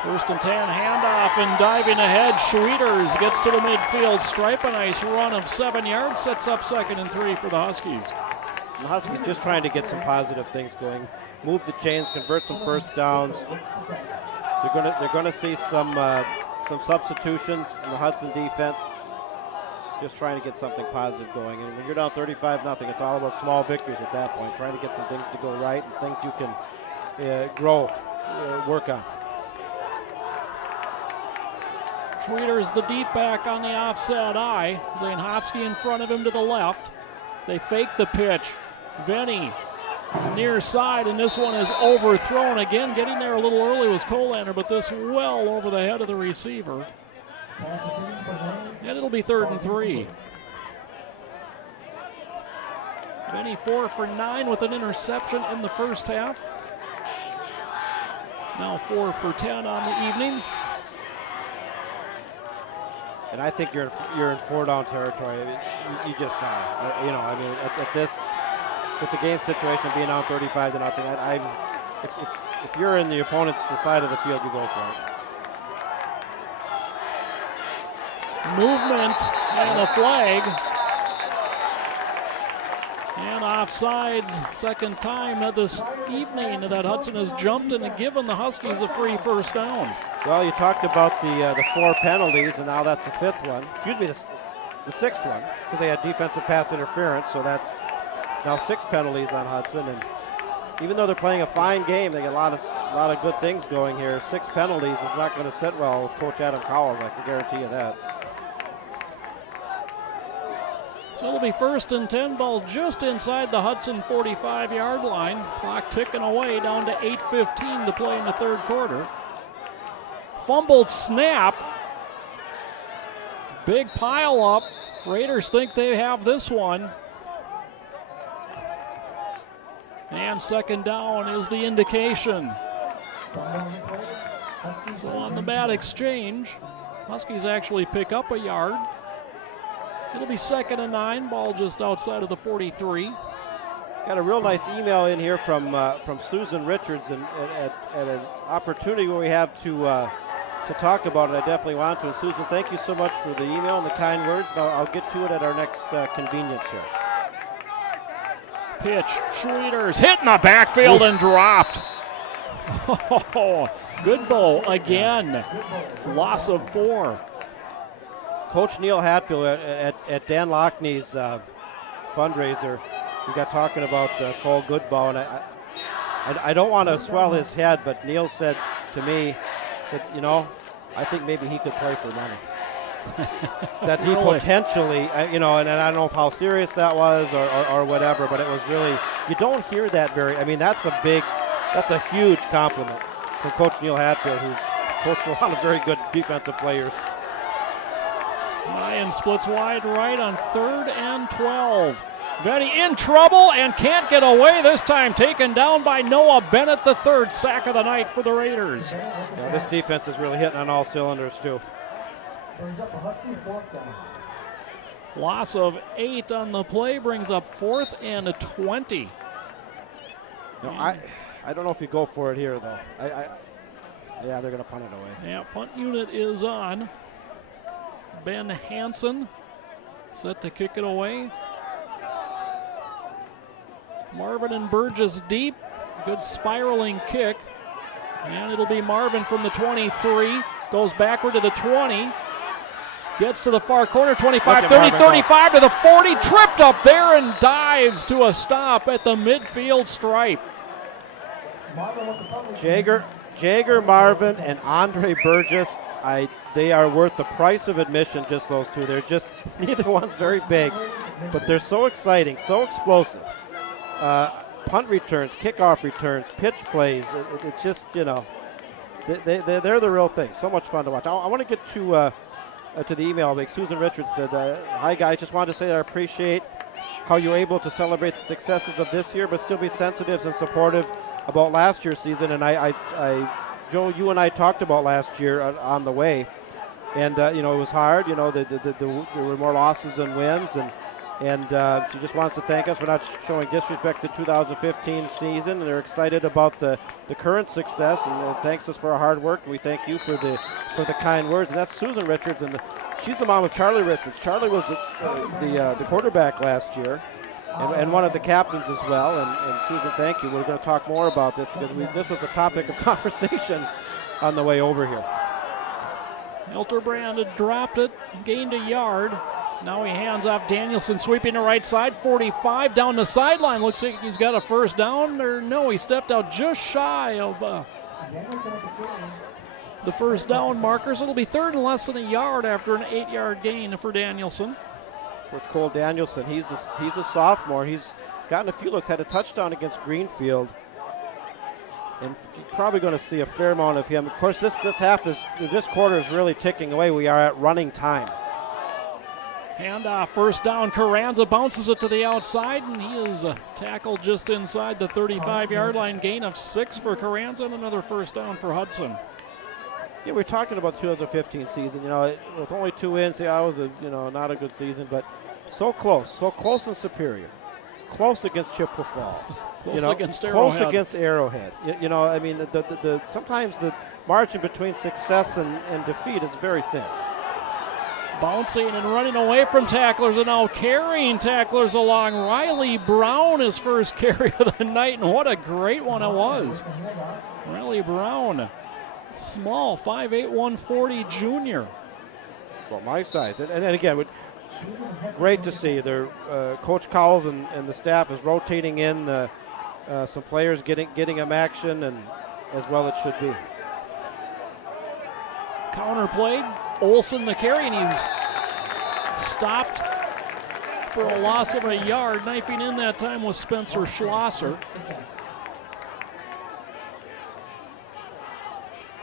1st and 10, handoff and diving ahead. Schwieters gets to the midfield stripe. A nice run of 7 yards. Sets up 2nd and 3 for the Huskies. The Huskies just trying to get some positive things going. Move the chains, convert some first downs. They're gonna see some substitutions in the Hudson defense. Just trying to get something positive going. And when you're down 35-0, it's all about small victories at that point. Trying to get some things to go right and things you can grow, work on. Schwieters, the deep back on the offset eye. Zainhofsky in front of him to the left. They fake the pitch. Venny near side, and this one is overthrown. Again, getting there a little early was Colander, but this well over the head of the receiver. And it'll be 3rd and 3. Venny 4 for 9 with an interception in the first half. Now 4 for 10 on the evening. And I think you're in 4-down territory. You just are. At this, with the game situation being down 35-0, if you're in the opponent's side of the field, you go for it. Movement and a flag. And offsides, second time this evening that Hudson has jumped and given the Huskies a free first down. Well, you talked about the 4 penalties, and now that's the 5th one. Excuse me, the 6th one, because they had defensive pass interference, so that's now 6 penalties on Hudson. And even though they're playing a fine game, they get a lot of good things going here. 6 penalties is not going to sit well with Coach Adam Cowles, I can guarantee you that. So it'll be 1st and 10, ball just inside the Hudson 45-yard line. Clock ticking away down to 8:15 to play in the 3rd quarter. Fumbled snap. Big pile up. Raiders think they have this one. And 2nd down is the indication. So on the bad exchange, Huskies actually pick up a yard. It'll be 2nd and 9, ball just outside of the 43. Got a real nice email in here from Susan Richards, and at an opportunity where we have to talk about it, I definitely want to. And Susan, thank you so much for the email and the kind words. I'll get to it at our next convenience here. Pitch, Schwieters hit in the backfield and dropped. Goodbow again. Loss of 4. Coach Neil Hatfield at Dan Lockney's fundraiser, we got talking about Cole Goodbow, and I don't want to swell his head, but Neil said to me, you know, I think maybe he could play for money. That he potentially, you know, and I don't know how serious that was or whatever, but it was really, you don't hear that very, I mean, that's a huge compliment from Coach Neil Hatfield, who's coached a lot of very good defensive players. Ryan splits wide right on 3rd and 12. Vetty in trouble and can't get away this time. Taken down by Noah Bennett, the 3rd sack of the night for the Raiders. Yeah, this defense is really hitting on all cylinders, too. Loss of 8 on the play brings up 4th and 20. No, I don't know if you go for it here, though. Yeah, they're going to punt it away. Yeah, punt unit is on. Ben Hansen set to kick it away. Marvin and Burgess deep. Good spiraling kick. And it'll be Marvin from the 23. Goes backward to the 20. Gets to the far corner, 25, 30, 35 to the 40. Tripped up there and dives to a stop at the midfield stripe. Jager, Marvin, and Andre Burgess, they are worth the price of admission, just those two. They're just, neither one's very big, but they're so exciting, so explosive. Punt returns, kickoff returns, pitch plays. It's just, you know, they're the real thing. So much fun to watch. I want to get to the email. Like Susan Richards said, hi guys, just wanted to say that I appreciate how you're able to celebrate the successes of this year, but still be sensitive and supportive about last year's season. And Joe, you and I talked about last year on the way, and you know, it was hard. You know, there were more losses than wins, and she just wants to thank us for not showing disrespect to the 2015 season, and they're excited about the current success, and thanks us for our hard work. We thank you for the kind words, and that's Susan Richards, and she's the mom of Charlie Richards. Charlie was the quarterback last year, and one of the captains as well. And Susan, thank you. We're going to talk more about this because this was a topic of conversation on the way over here. Hilterbrand had dropped it, gained a yard. Now he hands off Danielson, sweeping the right side, 45 down the sideline. Looks like he's got a first down, or no, he stepped out just shy of the first down markers. It'll be 3rd and less than a yard after an 8-yard gain for Danielson. With Cole Danielson, he's a sophomore. He's gotten a few looks, had a touchdown against Greenfield, and you're probably going to see a fair amount of him. Of course, this quarter is really ticking away. We are at running time. Handoff, first down. Carranza bounces it to the outside, and he is tackled just inside the 35-yard line. Gain of 6 for Carranza, and another first down for Hudson. Yeah, we're talking about the 2015 season. You know, with only 2 wins, yeah, it was not a good season, but so close and Superior, close against Chippewa Falls, close against Arrowhead. Close against Arrowhead. You know, I mean, sometimes the margin between success and defeat is very thin. Bouncing and running away from tacklers, and now carrying tacklers along. Riley Brown, his first carry of the night, and what a great one it was. Riley Brown, small, 5'8", 140 junior. Well, my size. And then again, great to see. Coach Cowles and the staff is rotating in some players, getting them action, and as well it should be. Counter played. Olsen the carry, and he's stopped for a loss of a yard. Knifing in that time was Spencer Schlosser.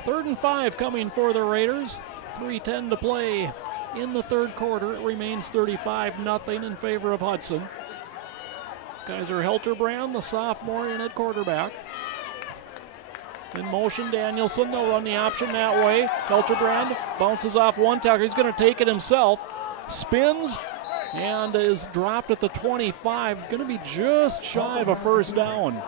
3rd and 5 coming for the Raiders. 3:10 to play in the 3rd quarter. It remains 35-0 in favor of Hudson. Kaiser Hilterbrand, the sophomore, in at quarterback. In motion, Danielson. They'll run the option that way. Hilterbrand bounces off one tackle. He's going to take it himself. Spins and is dropped at the 25. Going to be just shy of a first down.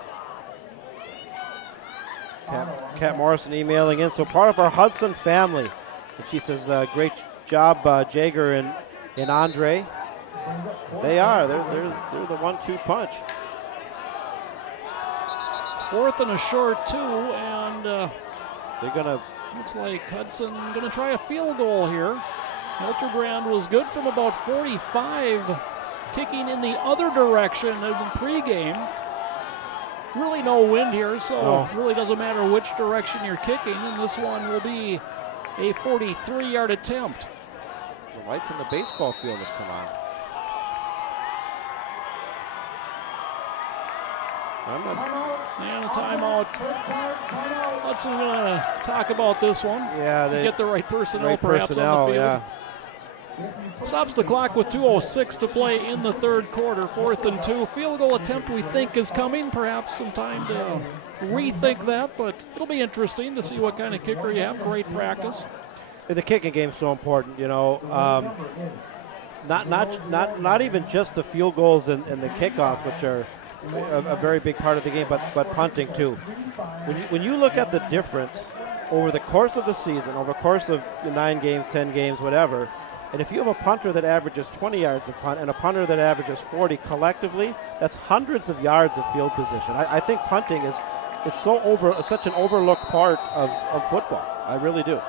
Kat Morrison emailing in. So part of our Hudson family. And she says, great job, Jager and Andre. They are. They're the 1-2 punch. 4th and a short 2, and They're going to. Looks like Hudson going to try a field goal here. Hilterbrand was good from about 45, kicking in the other direction in the pregame. Really no wind here, so it really doesn't matter which direction you're kicking, and this one will be a 43-yard attempt. The lights in the baseball field have come on. And a timeout. Hudson going to talk about this one. Yeah, they get the right personnel perhaps on the field. Yeah. Stops the clock with 2:06 to play in the third quarter. 4th and 2. Field goal attempt we think is coming. Perhaps some time to rethink that, but it'll be interesting to see what kind of kicker you have. Great practice. The kicking game's so important, you know. Not even just the field goals and the kickoffs, which are a very big part of the game, but punting too. When you look at the difference over the course of the season, over the course of 9 games, 10 games, whatever, and if you have a punter that averages 20 yards of punt and a punter that averages 40 collectively, that's hundreds of yards of field position. I think punting is such an overlooked part of football. I really do.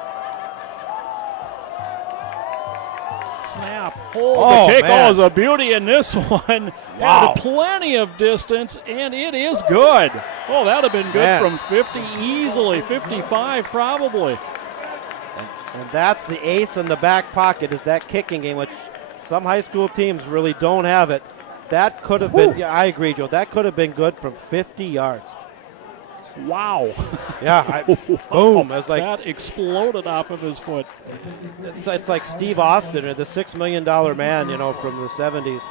Snap. The kick is a beauty in this one. Wow. Had plenty of distance, and it is good. Oh, that would have been good from 50 easily, 55 probably. And that's the ace in the back pocket, is that kicking game, which some high school teams really don't have it. That could have been, I agree, Joe, that could have been good from 50 yards. Wow. Yeah, boom. It was like, that exploded off of his foot. It's like Steve Austin or the $6 million man, you know, from the 70s,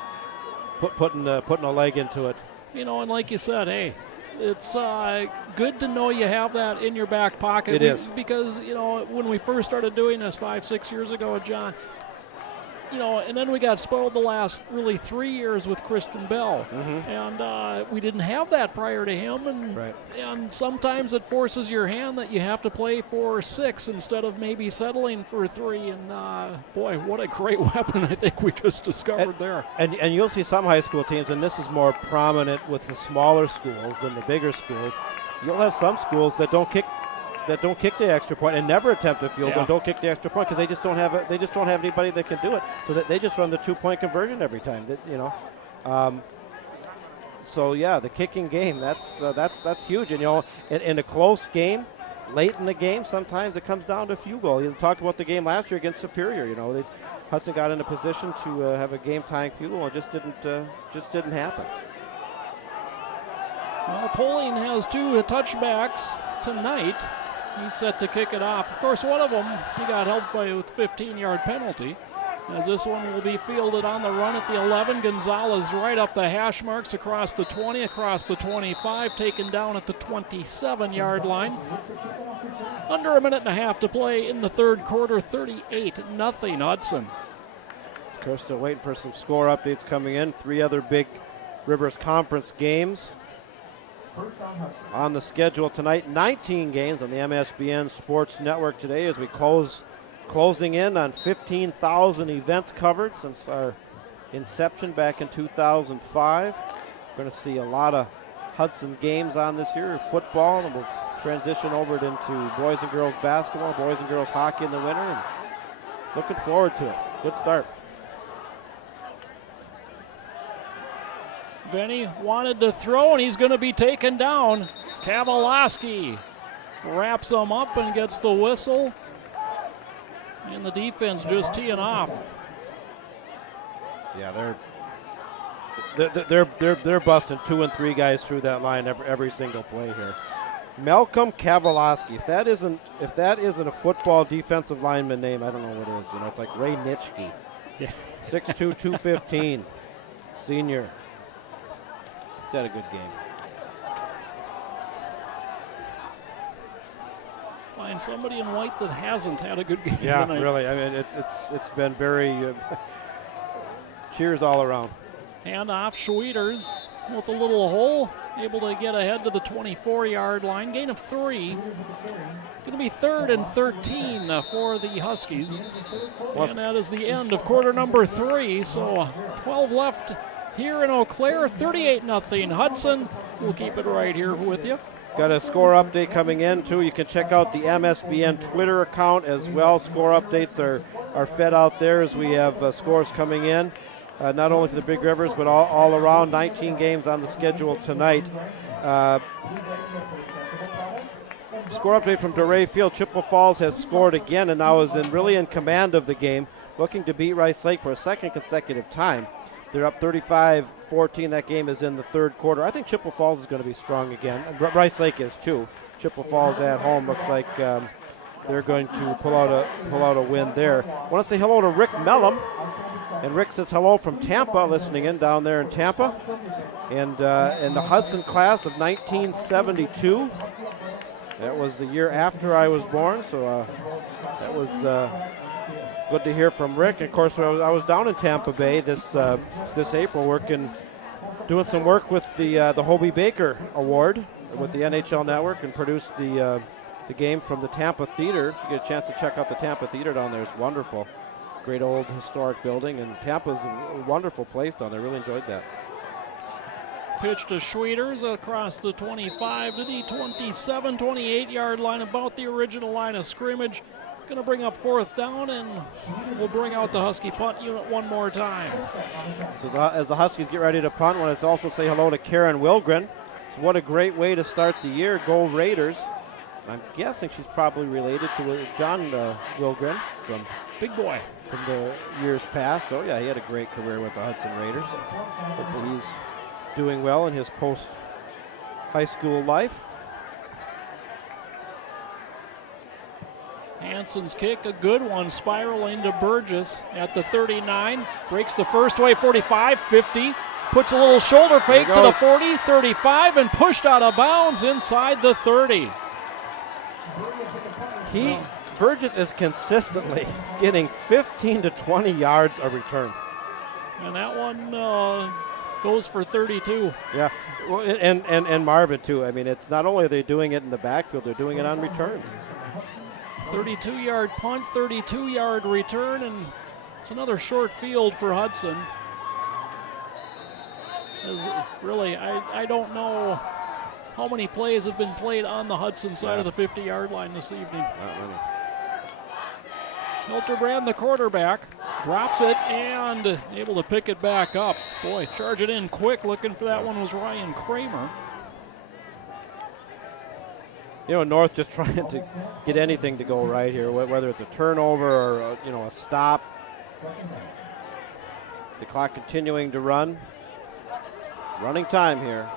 putting a leg into it. You know, and like you said, hey, it's good to know you have that in your back pocket. It is. Because, you know, when we first started doing this 5-6 years ago with John, you know, and then we got spoiled the last really 3 years with Kristen Bell. Mm-hmm. And we didn't have that prior to him. And sometimes it forces your hand that you have to play for 6 instead of maybe settling for 3. And, boy, what a great weapon I think we just discovered there. And you'll see some high school teams, and this is more prominent with the smaller schools than the bigger schools. You'll have some schools that don't kick the extra point and never attempt a field goal, don't kick the extra point because they just don't have anybody that can do it. So that they just run the 2-point conversion every time. So yeah, the kicking game that's huge. And you know, in a close game, late in the game, sometimes it comes down to a field goal. You talked about the game last year against Superior. You know, Hudson got in a position to have a game-tying field goal and just didn't happen. Well, Poling has 2 touchbacks tonight. He's set to kick it off. Of course, one of them he got helped by a 15-yard penalty, as this one will be fielded on the run at the 11. Gonzalez right up the hash marks across the 20, across the 25, taken down at the 27-yard line. Under a minute and a half to play in the third quarter, 38-0 Hudson. Of course, still waiting for some score updates coming in. 3 other big Rivers Conference games on the schedule tonight. 19 games on the MSBN Sports Network today as we closing in on 15,000 events covered since our inception back in 2005. We're going to see a lot of Hudson games on this year, football, and we'll transition over it into boys and girls basketball, boys and girls hockey in the winter, and looking forward to it. Good start. Venny wanted to throw, and he's going to be taken down. Kavaloski wraps him up and gets the whistle. And the defense just teeing off. Yeah, they're busting 2 and 3 guys through that line every single play here. Malcolm Kavaloski. If that isn't a football defensive lineman name, I don't know what is. You know, it's like Ray Nitschke. Yeah. 6'2", 215, senior. He's had a good game. Find somebody in white that hasn't had a good game Yeah, tonight. really. I mean, it's been very cheers all around. Hand off Schwieters with a little hole, able to get ahead to the 24-yard line. Gain of 3. Going to be 3rd and 13 for the Huskies. And that is the end of quarter number 3. So 12 left here in Eau Claire. 38-0 Hudson. We'll keep it right here with you. Got a score update coming in, too. You can check out the MSBN Twitter account as well. Score updates are fed out there as we have scores coming in, not only for the Big Rivers, but all around. 19 games on the schedule tonight. Score update from DeRay Field. Chippewa Falls has scored again and now is really in command of the game, looking to beat Rice Lake for a second consecutive time. They're up 35-14. That game is in the third quarter. I think Chippewa Falls is going to be strong again. Rice Lake is too. Chippewa Falls at home looks like they're going to pull out a win there. I want to say hello to Rick Mellum, and Rick says hello from Tampa, listening in down there in Tampa, and in the Hudson class of 1972. That was the year after I was born, so that was. Good to hear from Rick. Of course, I was down in Tampa Bay this April, doing some work with the Hobie Baker Award with the NHL Network, and produced the game from the Tampa Theater. If you get a chance to check out the Tampa Theater down there, it's wonderful. Great old historic building, and Tampa's a wonderful place down there. Really enjoyed that. Pitch to Schwieters across the 25 to the 27, 28-yard line, about the original line of scrimmage. Going to bring up fourth down, and we'll bring out the Husky punt unit one more time. So as the Huskies get ready to punt, I want to also say hello to Karen Wilgren. So what a great way to start the year. Go Raiders. I'm guessing she's probably related to John Wilgren from Big Boy. From the years past. Oh, yeah, he had a great career with the Hudson Raiders. Hopefully he's doing well in his post-high school life. Hansen's kick, a good one, spiraling to Burgess at the 39. Breaks the first way, 45, 50. Puts a little shoulder fake to the 40, 35, and pushed out of bounds inside the 30. Burgess is consistently getting 15 to 20 yards a return. And that one goes for 32. Yeah, well, and Marvin, too. I mean, it's not only are they doing it in the backfield, they're doing it on returns. 32-yard punt, 32-yard return, and it's another short field for Hudson. Really, I don't know how many plays have been played on the Hudson side of the 50-yard line this evening. Not many. Hilterbrand, the quarterback, drops it and able to pick it back up. Boy, charge it in quick. Looking for that one was Ryan Kramer. You know, North just trying to get anything to go right here, whether it's a turnover or a stop. The clock continuing to run. Running time here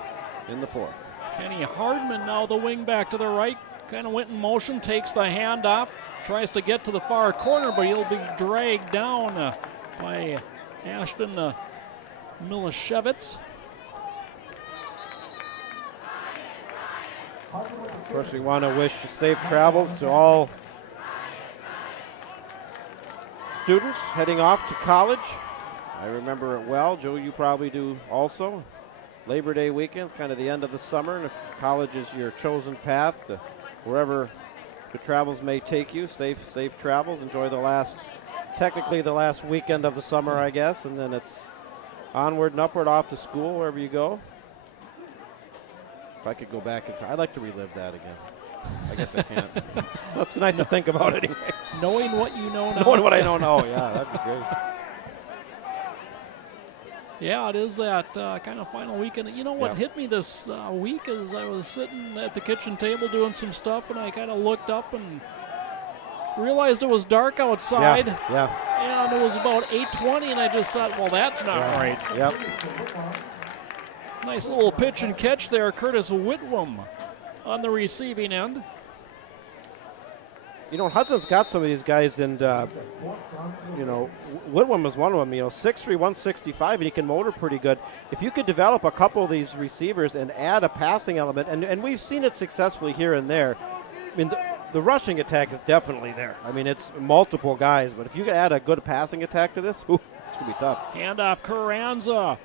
in the fourth. Kenny Hardman now the wing back to the right. Kind of went in motion, takes the handoff, tries to get to the far corner, but he'll be dragged down by Ashton Milishevitz. Of course, we want to wish safe travels to all students heading off to college. I remember it well. Joe, you probably do also. Labor Day weekend's kind of the end of the summer, and if college is your chosen path to wherever the travels may take you, safe travels. Enjoy technically the last weekend of the summer, I guess, and then it's onward and upward off to school wherever you go. If I could go back I'd like to relive that again. I guess I can't. That's nice to think about anyway. Knowing what you know now. Knowing what I know now, yeah, that'd be great. Yeah, it is that kind of final weekend. You know what hit me this week is I was sitting at the kitchen table doing some stuff, and I kind of looked up and realized it was dark outside. Yeah. And it was about 8:20, and I just thought, well, that's not right. Yep. Nice little pitch and catch there, Curtis Whitwam on the receiving end. You know, Hudson's got some of these guys, and, Whitwam was one of them, 6'3", 165, and he can motor pretty good. If you could develop a couple of these receivers and add a passing element, and we've seen it successfully here and there. I mean, the rushing attack is definitely there. I mean, it's multiple guys, but if you could add a good passing attack to this, it's going to be tough. Handoff, Carranza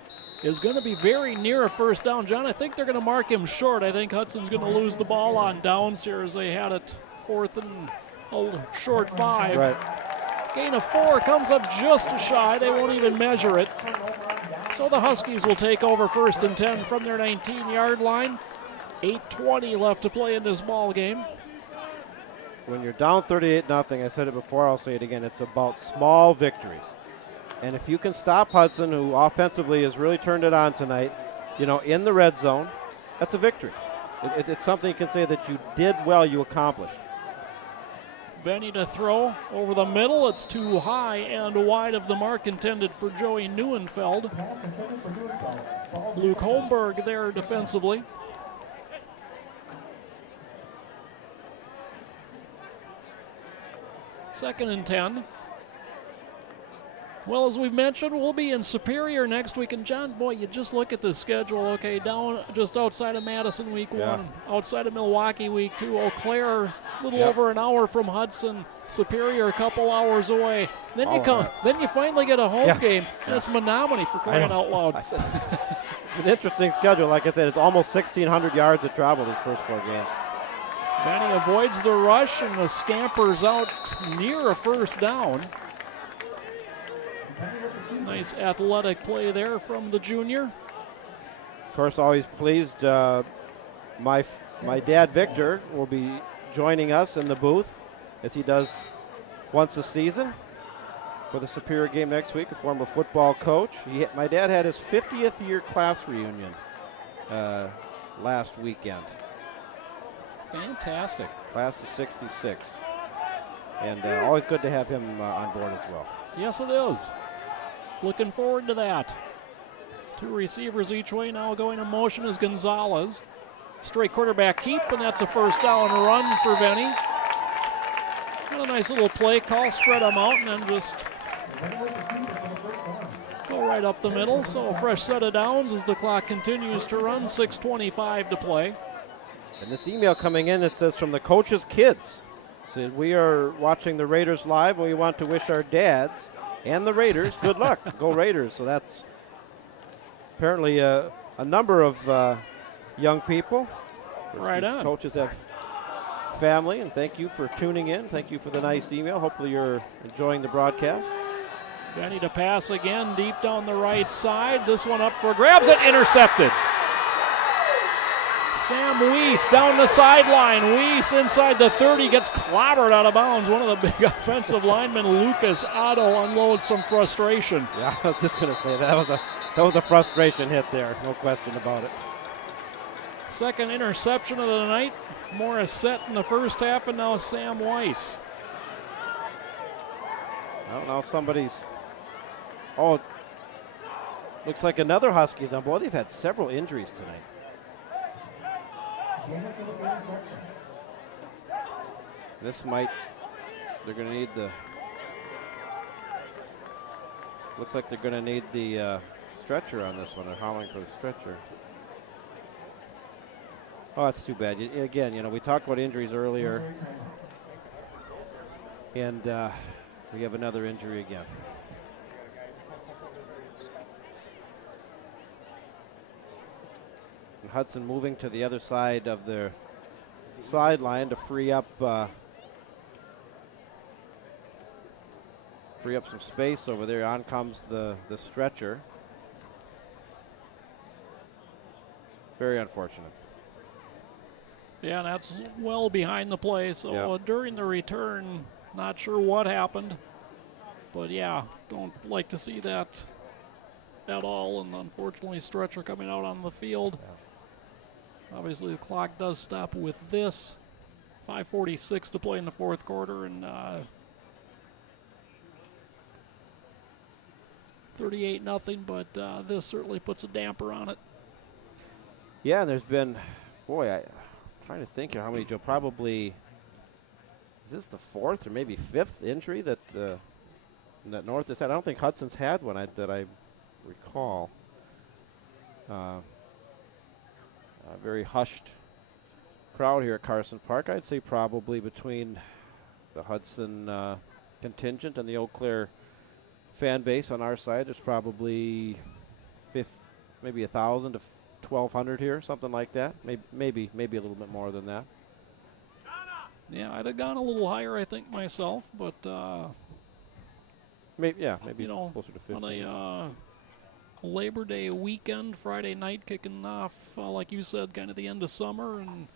is going to be very near a first down. John, I think they're going to mark him short. I think Hudson's going to lose the ball on downs here as they had it fourth and short 5. Right. Gain of 4 comes up just shy. They won't even measure it. So the Huskies will take over first and 10 from their 19-yard line. 8:20 left to play in this ball game. When you're down 38-0, I said it before, I'll say it again, it's about small victories. And if you can stop Hudson, who offensively has really turned it on tonight, in the red zone, that's a victory. It's something you can say that you did well, you accomplished. Venny to throw over the middle. It's too high and wide of the mark intended for Joey Neuenfeld. Luke Holmberg there defensively. Second and 10. Well, as we've mentioned, we'll be in Superior next week. And John, boy, you just look at the schedule. Okay, down just outside of Madison week 1, outside of Milwaukee week 2, Eau Claire a little over an hour from Hudson, Superior a couple hours away. Then you finally get a home game, and it's Menominee, for crying out loud. It's an interesting schedule. Like I said, it's almost 1,600 yards of travel these first 4 games. Vanny avoids the rush and the scampers out near a first down. Nice athletic play there from the junior. Of course, always pleased. My dad, Victor, will be joining us in the booth, as he does once a season, for the Superior game next week, a former football coach. My dad had his 50th year class reunion last weekend. Fantastic. Class of 66. And always good to have him on board as well. Yes, it is. Looking forward to that. 2 receivers each way now going in motion is Gonzalez. Straight quarterback keep, and that's a first down run for Venny. What a nice little play call, spread them out, and then just go right up the middle. So a fresh set of downs as the clock continues to run, 6:25 to play. And this email coming in, it says from the coach's kids. Said, we are watching the Raiders live, and we want to wish our dads and the Raiders good luck. Go Raiders. So that's apparently a number of young people. Right on. Coaches have family, and thank you for tuning in. Thank you for the nice email. Hopefully you're enjoying the broadcast. Venny to pass again deep down the right side. This one up for grabs, it intercepted. Sam Weiss down the sideline. Weiss inside the 30 gets clobbered out of bounds. One of the big offensive linemen, Lucas Otto, unloads some frustration. Yeah, I was just going to say that was a frustration hit there. No question about it. Second interception of the night. Morris set in the first half, and now Sam Weiss. I don't know if somebody's. Oh, looks like another Huskies on. Boy, they've had several injuries tonight. They're going to need looks like they're going to need the stretcher on this one. They're hauling for the stretcher. Oh, that's too bad. Again, we talked about injuries earlier, and we have another injury again. And Hudson moving to the other side of the sideline to free up some space over there. On comes the stretcher. Very unfortunate. Yeah, and that's well behind the play. So during the return, not sure what happened. But yeah, don't like to see that at all. And unfortunately, stretcher coming out on the field. Yeah. Obviously, the clock does stop with this. 5:46 to play in the fourth quarter, and 38-0, but this certainly puts a damper on it. Yeah, and there's been, I'm trying to think here how many, Joe, probably, is this the 4th or maybe 5th injury that North has had? I don't think Hudson's had one that I recall. A very hushed crowd here at Carson Park. I'd say probably between the Hudson contingent and the Eau Claire fan base on our side, there's probably maybe 1,000 to 1,200 here, something like that. Maybe a little bit more than that. Yeah, I'd have gone a little higher, I think, myself, but maybe closer to 15. On a Labor Day weekend, Friday night kicking off, like you said, kind of the end of summer, and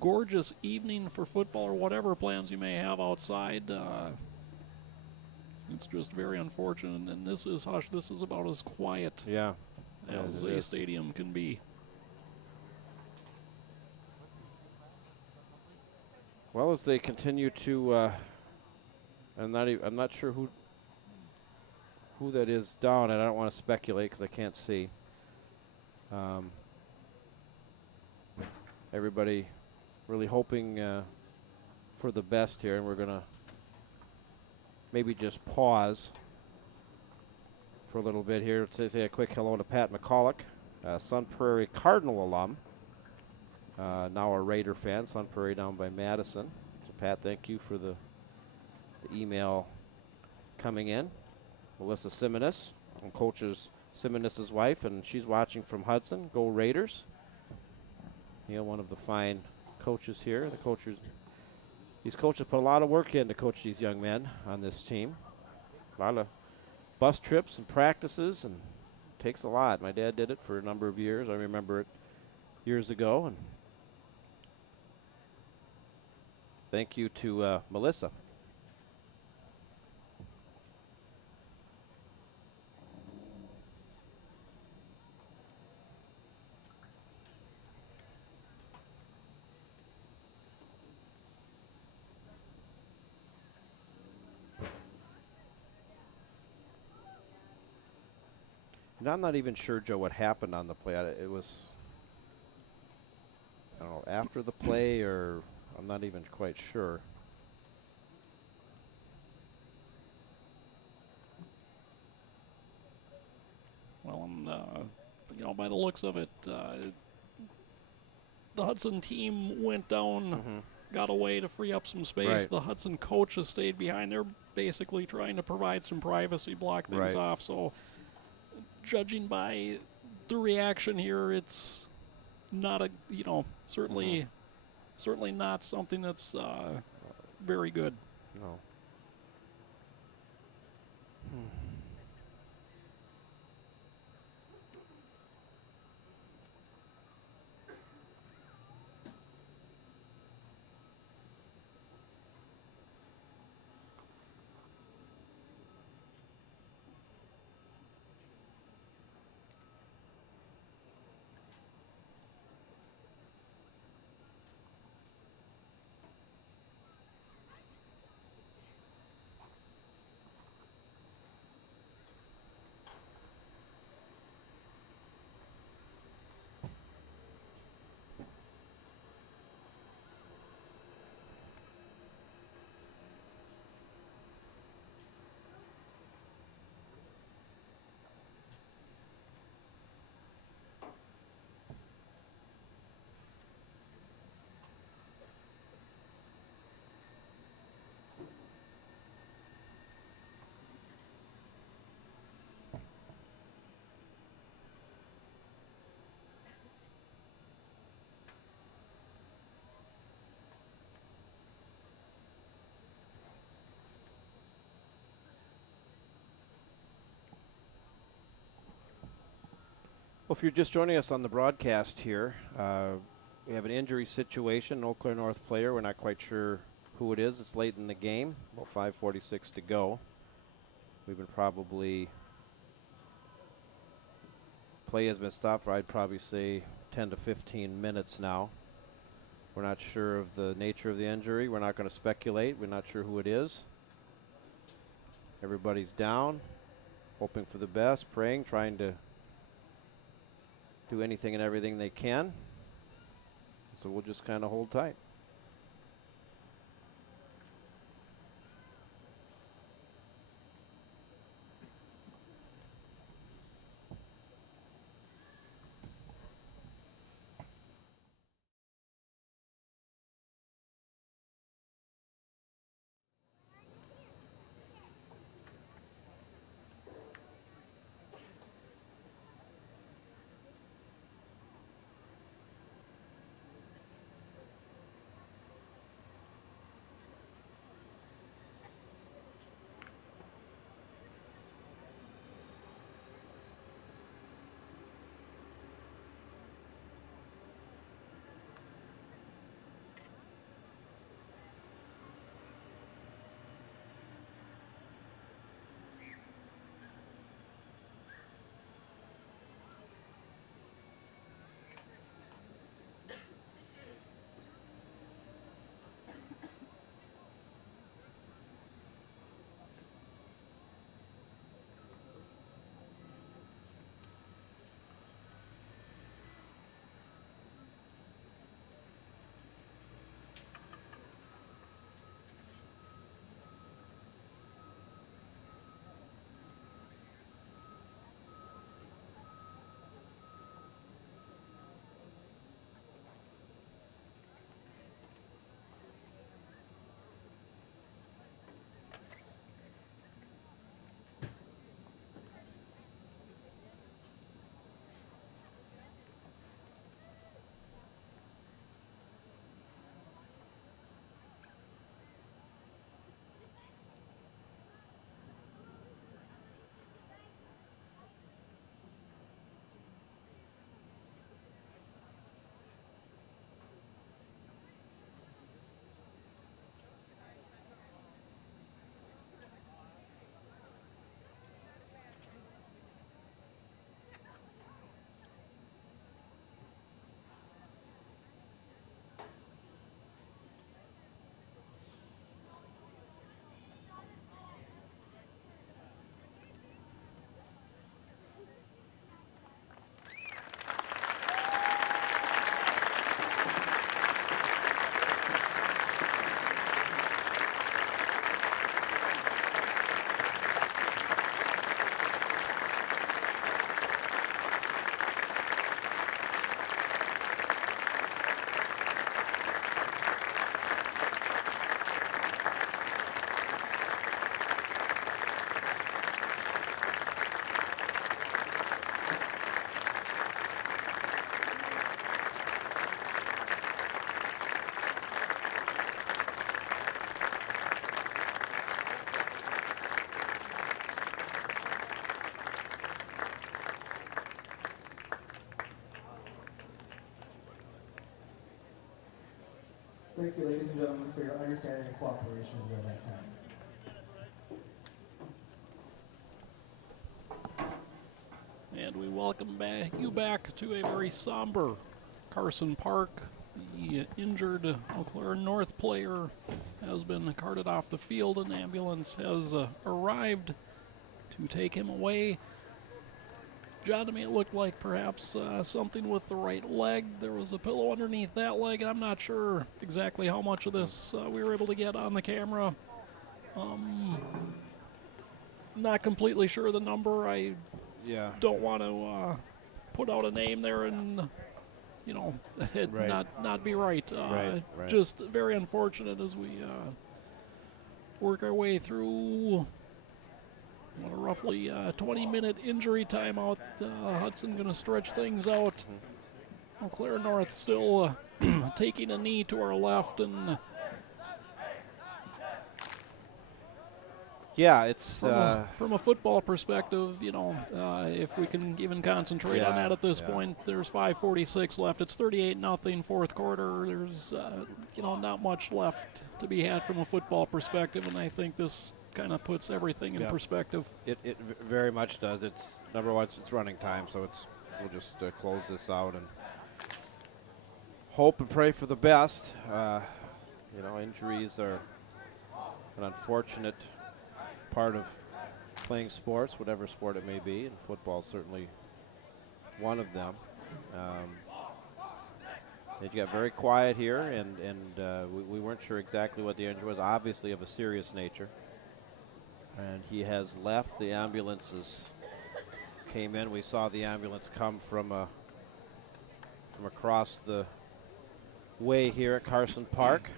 gorgeous evening for football or whatever plans you may have outside. It's just very unfortunate, and this is hush. This is about as quiet as a stadium can be. Well, as they continue to, I'm not sure who that is down, and I don't want to speculate because I can't see. Everybody really hoping for the best here, and we're gonna maybe just pause for a little bit here to say a quick hello to Pat McCulloch, Sun Prairie Cardinal alum. Now a Raider fan, Sun Prairie down by Madison. So Pat, thank you for the email coming in. Melissa Simonis, coaches Simonis' wife, and she's watching from Hudson. Go Raiders. One of the fine coaches here. These coaches put a lot of work in to coach these young men on this team. A lot of bus trips and practices, and it takes a lot. My dad did it for a number of years. I remember it years ago, and thank you to Melissa. And I'm not even sure, Joe, what happened on the play. It was, I don't know, after the play, or I'm not even quite sure. Well, and, by the looks of it, the Hudson team went down, got away to free up some space. Right. The Hudson coaches stayed behind. They're basically trying to provide some privacy, block things off. So, judging by the reaction here, it's not a, certainly not something that's very good. No. Well, if you're just joining us on the broadcast here, we have an injury situation, an Eau Claire North player. We're not quite sure who it is. It's late in the game, about 5:46 to go. We've been play has been stopped for, I'd probably say, 10 to 15 minutes now. We're not sure of the nature of the injury. We're not going to speculate. We're not sure who it is. Everybody's down, hoping for the best, praying, trying to do anything and everything they can. So we'll just kind of hold tight. Thank you, ladies and gentlemen, for your understanding and cooperation during that time. And we welcome you back to a very somber Carson Park. The injured Eau Claire North player has been carted off the field. An ambulance has arrived to take him away. John, to me it looked like perhaps something with the right leg. There was a pillow underneath that leg, and I'm not sure exactly how much of this we were able to get on the camera. Not completely sure the number. I don't want to put out a name there and it not be right. Right. Just very unfortunate as we work our way through a roughly 20-minute injury timeout. Hudson going to stretch things out. Eau Claire North still taking a knee to our left, and yeah, it's from a football perspective, if we can even concentrate on that at this point. There's 5:46 left. It's 38-0 fourth quarter. There's not much left to be had from a football perspective, and I think this kind of puts everything in perspective. It very much does. It's number one. It's running time, so we'll just close this out and hope and pray for the best. Injuries are an unfortunate part of playing sports, whatever sport it may be, and football is certainly one of them. It got very quiet here, and we weren't sure exactly what the injury was, obviously of a serious nature. And he has left. The ambulances came in. We saw the ambulance come from across the way here at Carson Park.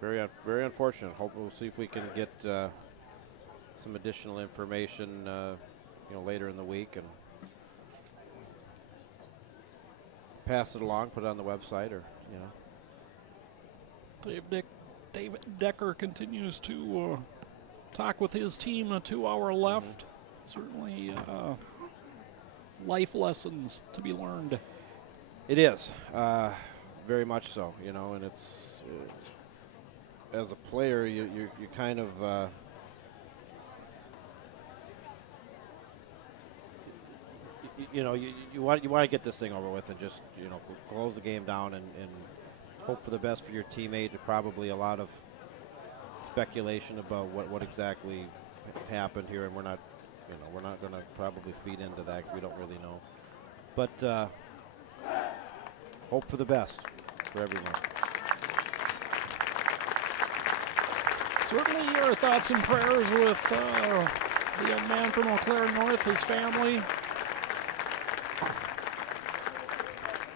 Very unfortunate. Hope we'll see if we can get some additional information, later in the week and pass it along, put it on the website, or David Decker continues to talk with his team. A 2 hour left. Certainly life lessons to be learned. It is very much so. And it's. As a player, you kind of you want to get this thing over with and just close the game down and hope for the best for your teammate. Probably a lot of speculation about what exactly happened here, and we're not going to probably feed into that. We don't really know, but hope for the best for everyone. Certainly your thoughts and prayers with the young man from Eau Claire North, his family.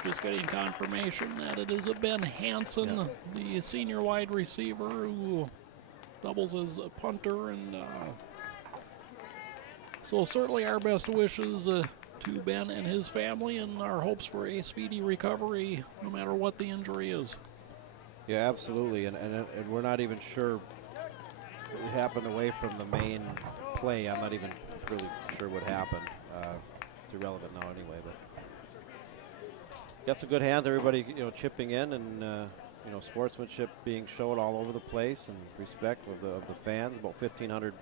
Just getting confirmation that it is Ben Hansen, the senior wide receiver who doubles as a punter. And so certainly our best wishes to Ben and his family, and our hopes for a speedy recovery no matter what the injury is. Yeah, absolutely. And we're not even sure. It happened away from the main play. I'm not even really sure what happened. It's irrelevant now anyway. But got some good hands. Everybody, chipping in, and sportsmanship being showed all over the place, and respect of the fans. About 1,500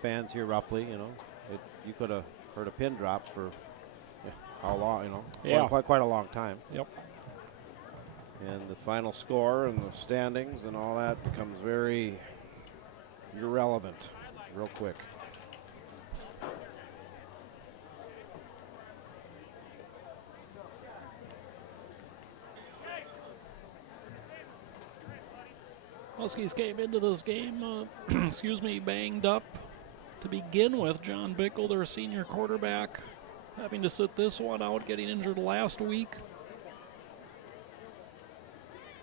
fans here, roughly. You could have heard a pin drop for how long? Quite a long time. Yep. And the final score and the standings and all that becomes very irrelevant real quick. Huskies came into this game, banged up to begin with. John Bickle, their senior quarterback, having to sit this one out, getting injured last week.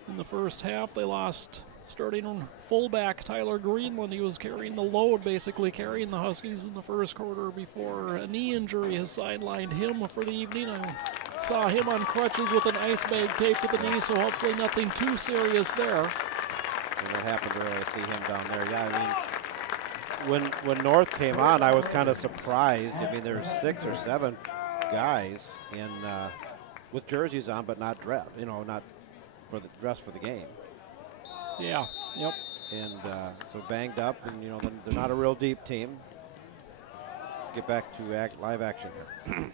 In the first half, they lost starting fullback Tyler Greenland. He was carrying the load, basically carrying the Huskies in the first quarter before a knee injury has sidelined him for the evening. I saw him on crutches with an ice bag taped to the knee, so hopefully nothing too serious there. And that happened earlier. I see him down there. Yeah, I mean, when North came on, I was kind of surprised. I mean, there were 6 or 7 guys in with jerseys on, but not dress. Not for the dress for the game. Yeah. Yep. And so banged up, and they're not a real deep team. Get back to live action here.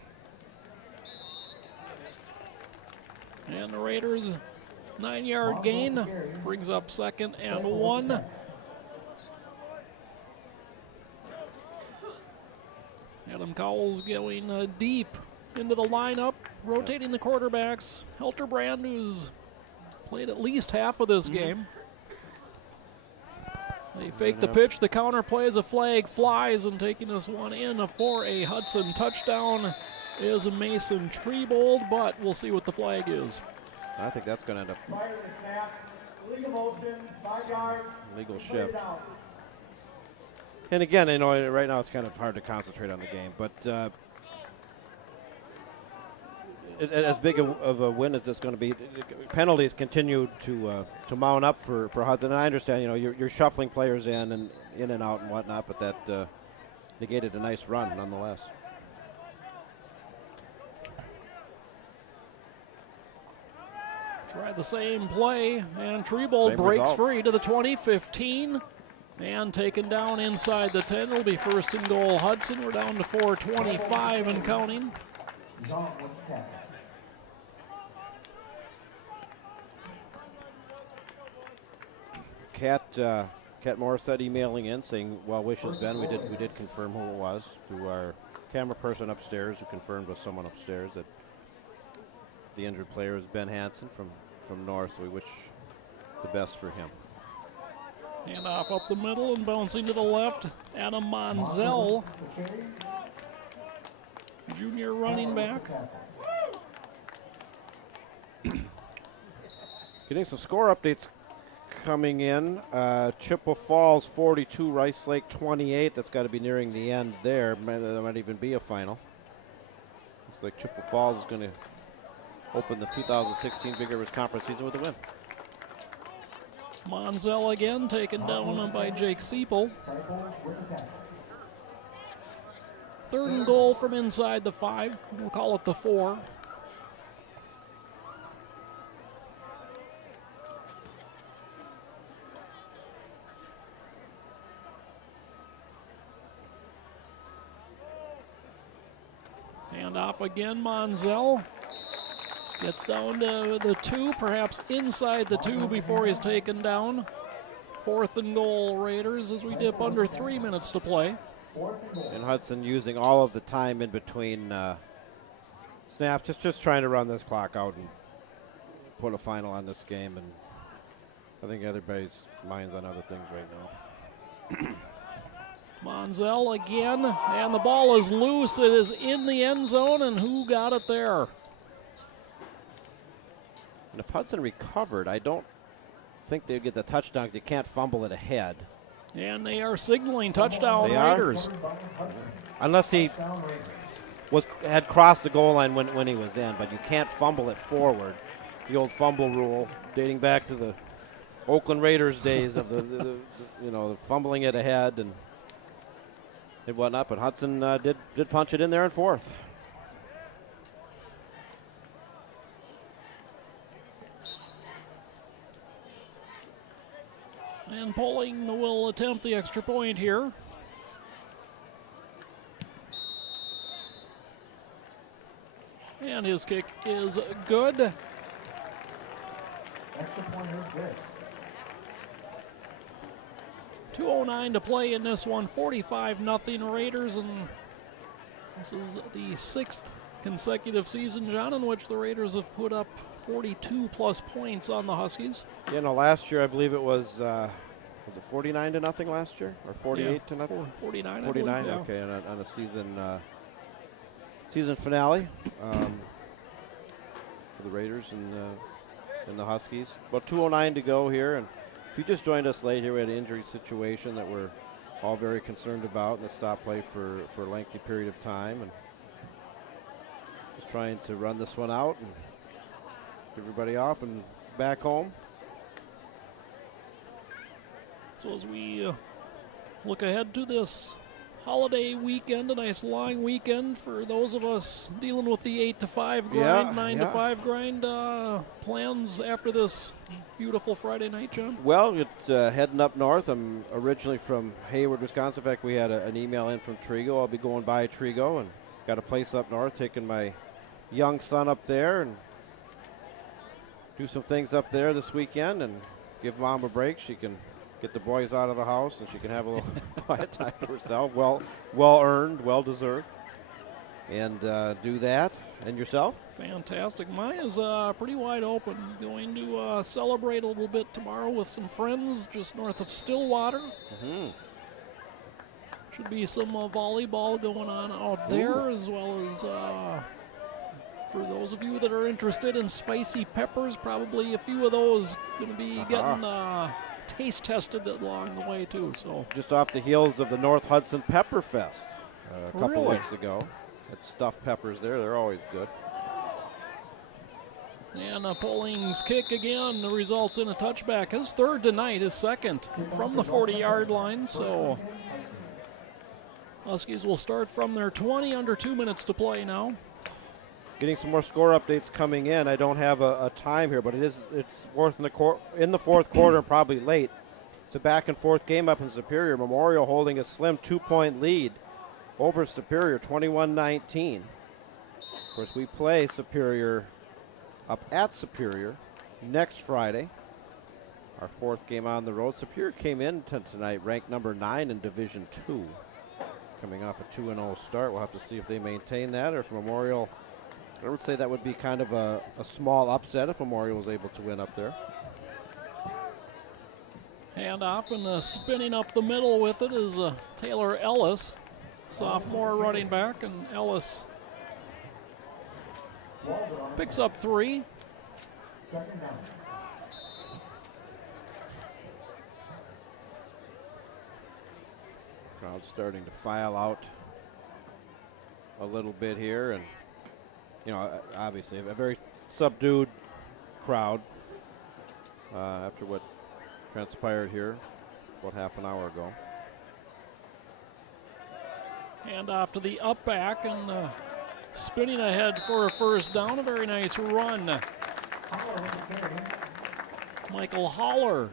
And the Raiders 9-yard gain brings up 2nd and 1. Adam Cowles going deep into the lineup, rotating the quarterbacks. Helterbrand, who's played at least half of this game. They fake the pitch, the counter plays, a flag flies, and taking this one in for a Hudson touchdown is Mason Trebold, but we'll see what the flag is. I think that's going to end up Legal motion, 5 yards. legal shift. And again, right now it's kind of hard to concentrate on the game, but as big of a win as this going to be, penalties continue to mount up for Hudson. And I understand, you're shuffling players in and out and whatnot, but that negated a nice run nonetheless. Try the same play, and Trebold breaks free to the 20-15. And taken down inside the 10. It'll be 1st and goal Hudson. We're down to 4:25 and counting. Kat Morissette emailing in saying, well wishes, Ben. We did confirm who it was, to our camera person upstairs, who confirmed with someone upstairs that the injured player is Ben Hansen from North, so we wish the best for him. Hand off up the middle and bouncing to the left. Adam Monzel, junior running back. Getting some score updates coming in. Chippewa Falls 42, Rice Lake 28. That's got to be nearing the end there. There might even be a final. Looks like Chippewa Falls is going to open the 2016 Big Rivers Conference season with a win. Monzel again, taken down by Jake Seipel. 3rd and goal from inside the 5. We'll call it the 4. Hand off again, Monzel. Gets down to the 2, perhaps inside the 2 before he's taken down. 4th and goal Raiders as we dip under 3 minutes to play. And Hudson using all of the time in between snaps, just trying to run this clock out and put a final on this game. And I think everybody's mind's on other things right now. Monzel again, and the ball is loose. It is in the end zone, and who got it there? And if Hudson recovered, I don't think they'd get the touchdown because you can't fumble it ahead. And they are signaling touchdown Raiders. Unless he had crossed the goal line when he was in, but you can't fumble it forward. It's the old fumble rule dating back to the Oakland Raiders days of the fumbling it ahead and whatnot. But Hudson did punch it in there in 4th. And Poling will attempt the extra point here. And his kick is good. Extra point is good. 2:09 to play in this one. 45-0 Raiders, and this is the 6th consecutive season, John, in which the Raiders have put up 42-plus points on the Huskies. Last year I believe it was it 49-0 last year, or 48-0? 49. 49. Yeah. Okay, on a season finale for the Raiders and the Huskies. About 2:09 to go here, and if you just joined us late here, we had an injury situation that we're all very concerned about, and the stop play for a lengthy period of time, and just trying to run this one out and get everybody off and back home. So as we look ahead to this holiday weekend, a nice long weekend for those of us dealing with the 8 to 5 grind, Yeah, 9 yeah. to 5 grind. Plans after this beautiful Friday night, John? Well, it's heading up north. I'm originally from Hayward, Wisconsin. In fact, we had an email in from Trigo. I'll be going by Trigo and got a place up north, taking my young son up there and do some things up there this weekend and give Mom a break. She can get the boys out of the house and she can have a little quiet time to herself. Well earned, well deserved. And do that. And yourself? Fantastic. Mine is pretty wide open. Going to celebrate a little bit tomorrow with some friends just north of Stillwater. Mm-hmm. Should be some volleyball going on out there, as well as for those of you that are interested in spicy peppers, probably a few of those going to be getting taste tested along the way too. So just off the heels of the North Hudson Pepper Fest a couple Really? weeks ago. It's stuffed peppers there. They're always good. And Polling's kick again results in a touchback. His third tonight, his second from the 40-yard line. So Huskies will start from their 20, under 2 minutes to play now. Getting some more score updates coming in. I don't have a time here, but it's in the fourth quarter and probably late. It's a back and forth game up in Superior. Memorial holding a slim 2-point lead over Superior, 21-19. Of course, we play Superior up at Superior next Friday. Our fourth game on the road. Superior came in tonight ranked number 9 in Division II, coming off a 2-0 start. We'll have to see if they maintain that, or if Memorial. I would say that would be kind of a small upset if Memorial was able to win up there. Handoff and spinning up the middle with it is Taylor Ellis, sophomore running back, and Ellis picks up 3. Second down. Crowd starting to file out a little bit here, and obviously a very subdued crowd after what transpired here about half an hour ago. Hand off to the up back and spinning ahead for a first down. A very nice run. Michael Holler,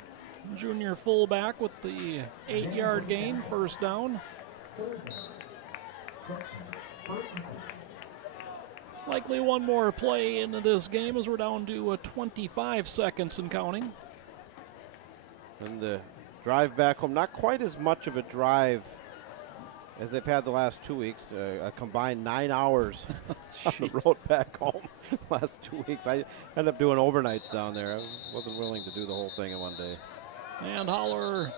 junior fullback, with the 8-yard gain, first down. Likely one more play into this game as we're down to 25 seconds and counting. And the drive back home, not quite as much of a drive as they've had the last 2 weeks. A combined 9 hours on the road back home last 2 weeks. I ended up doing overnights down there. I wasn't willing to do the whole thing in one day. And Holler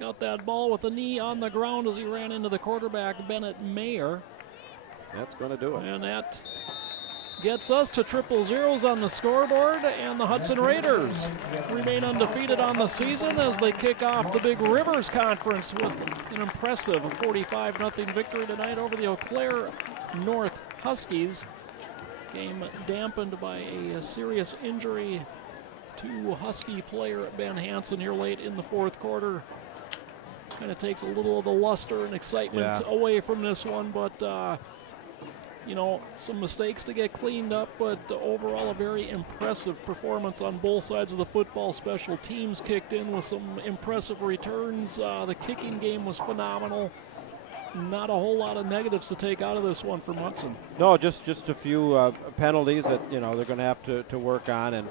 got that ball with a knee on the ground as he ran into the quarterback, Bennett Mayer. That's going to do it. And that gets us to 000 on the scoreboard, and the Hudson Raiders remain undefeated on the season as they kick off the Big Rivers Conference with an impressive 45-0 victory tonight over the Eau Claire North Huskies. Game dampened by a serious injury to Husky player Ben Hansen here late in the fourth quarter. Kind of takes a little of the luster and excitement away from this one, but some mistakes to get cleaned up, but overall a very impressive performance on both sides of the football. Special teams kicked in with some impressive returns. The kicking game was phenomenal. Not a whole lot of negatives to take out of this one from Hudson. No, just a few penalties that they're going to have to work on, and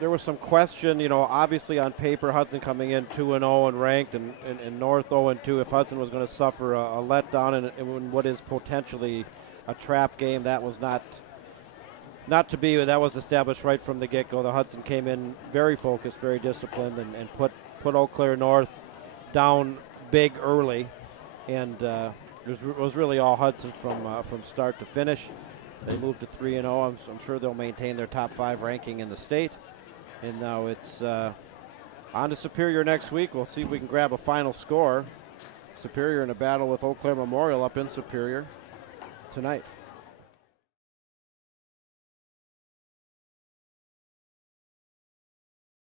there was some question, obviously on paper Hudson coming in 2-0 and ranked, and North 0-2. If Hudson was going to suffer a letdown in what is potentially a trap game, that was not to be. That was established right from the get-go. The Hudson came in very focused, very disciplined, and put Eau Claire North down big early, and it was really all Hudson from start to finish. They moved to 3-0. I'm sure they'll maintain their top 5 ranking in the state. And now it's on to Superior next week. We'll see if we can grab a final score. Superior in a battle with Eau Claire Memorial up in Superior tonight.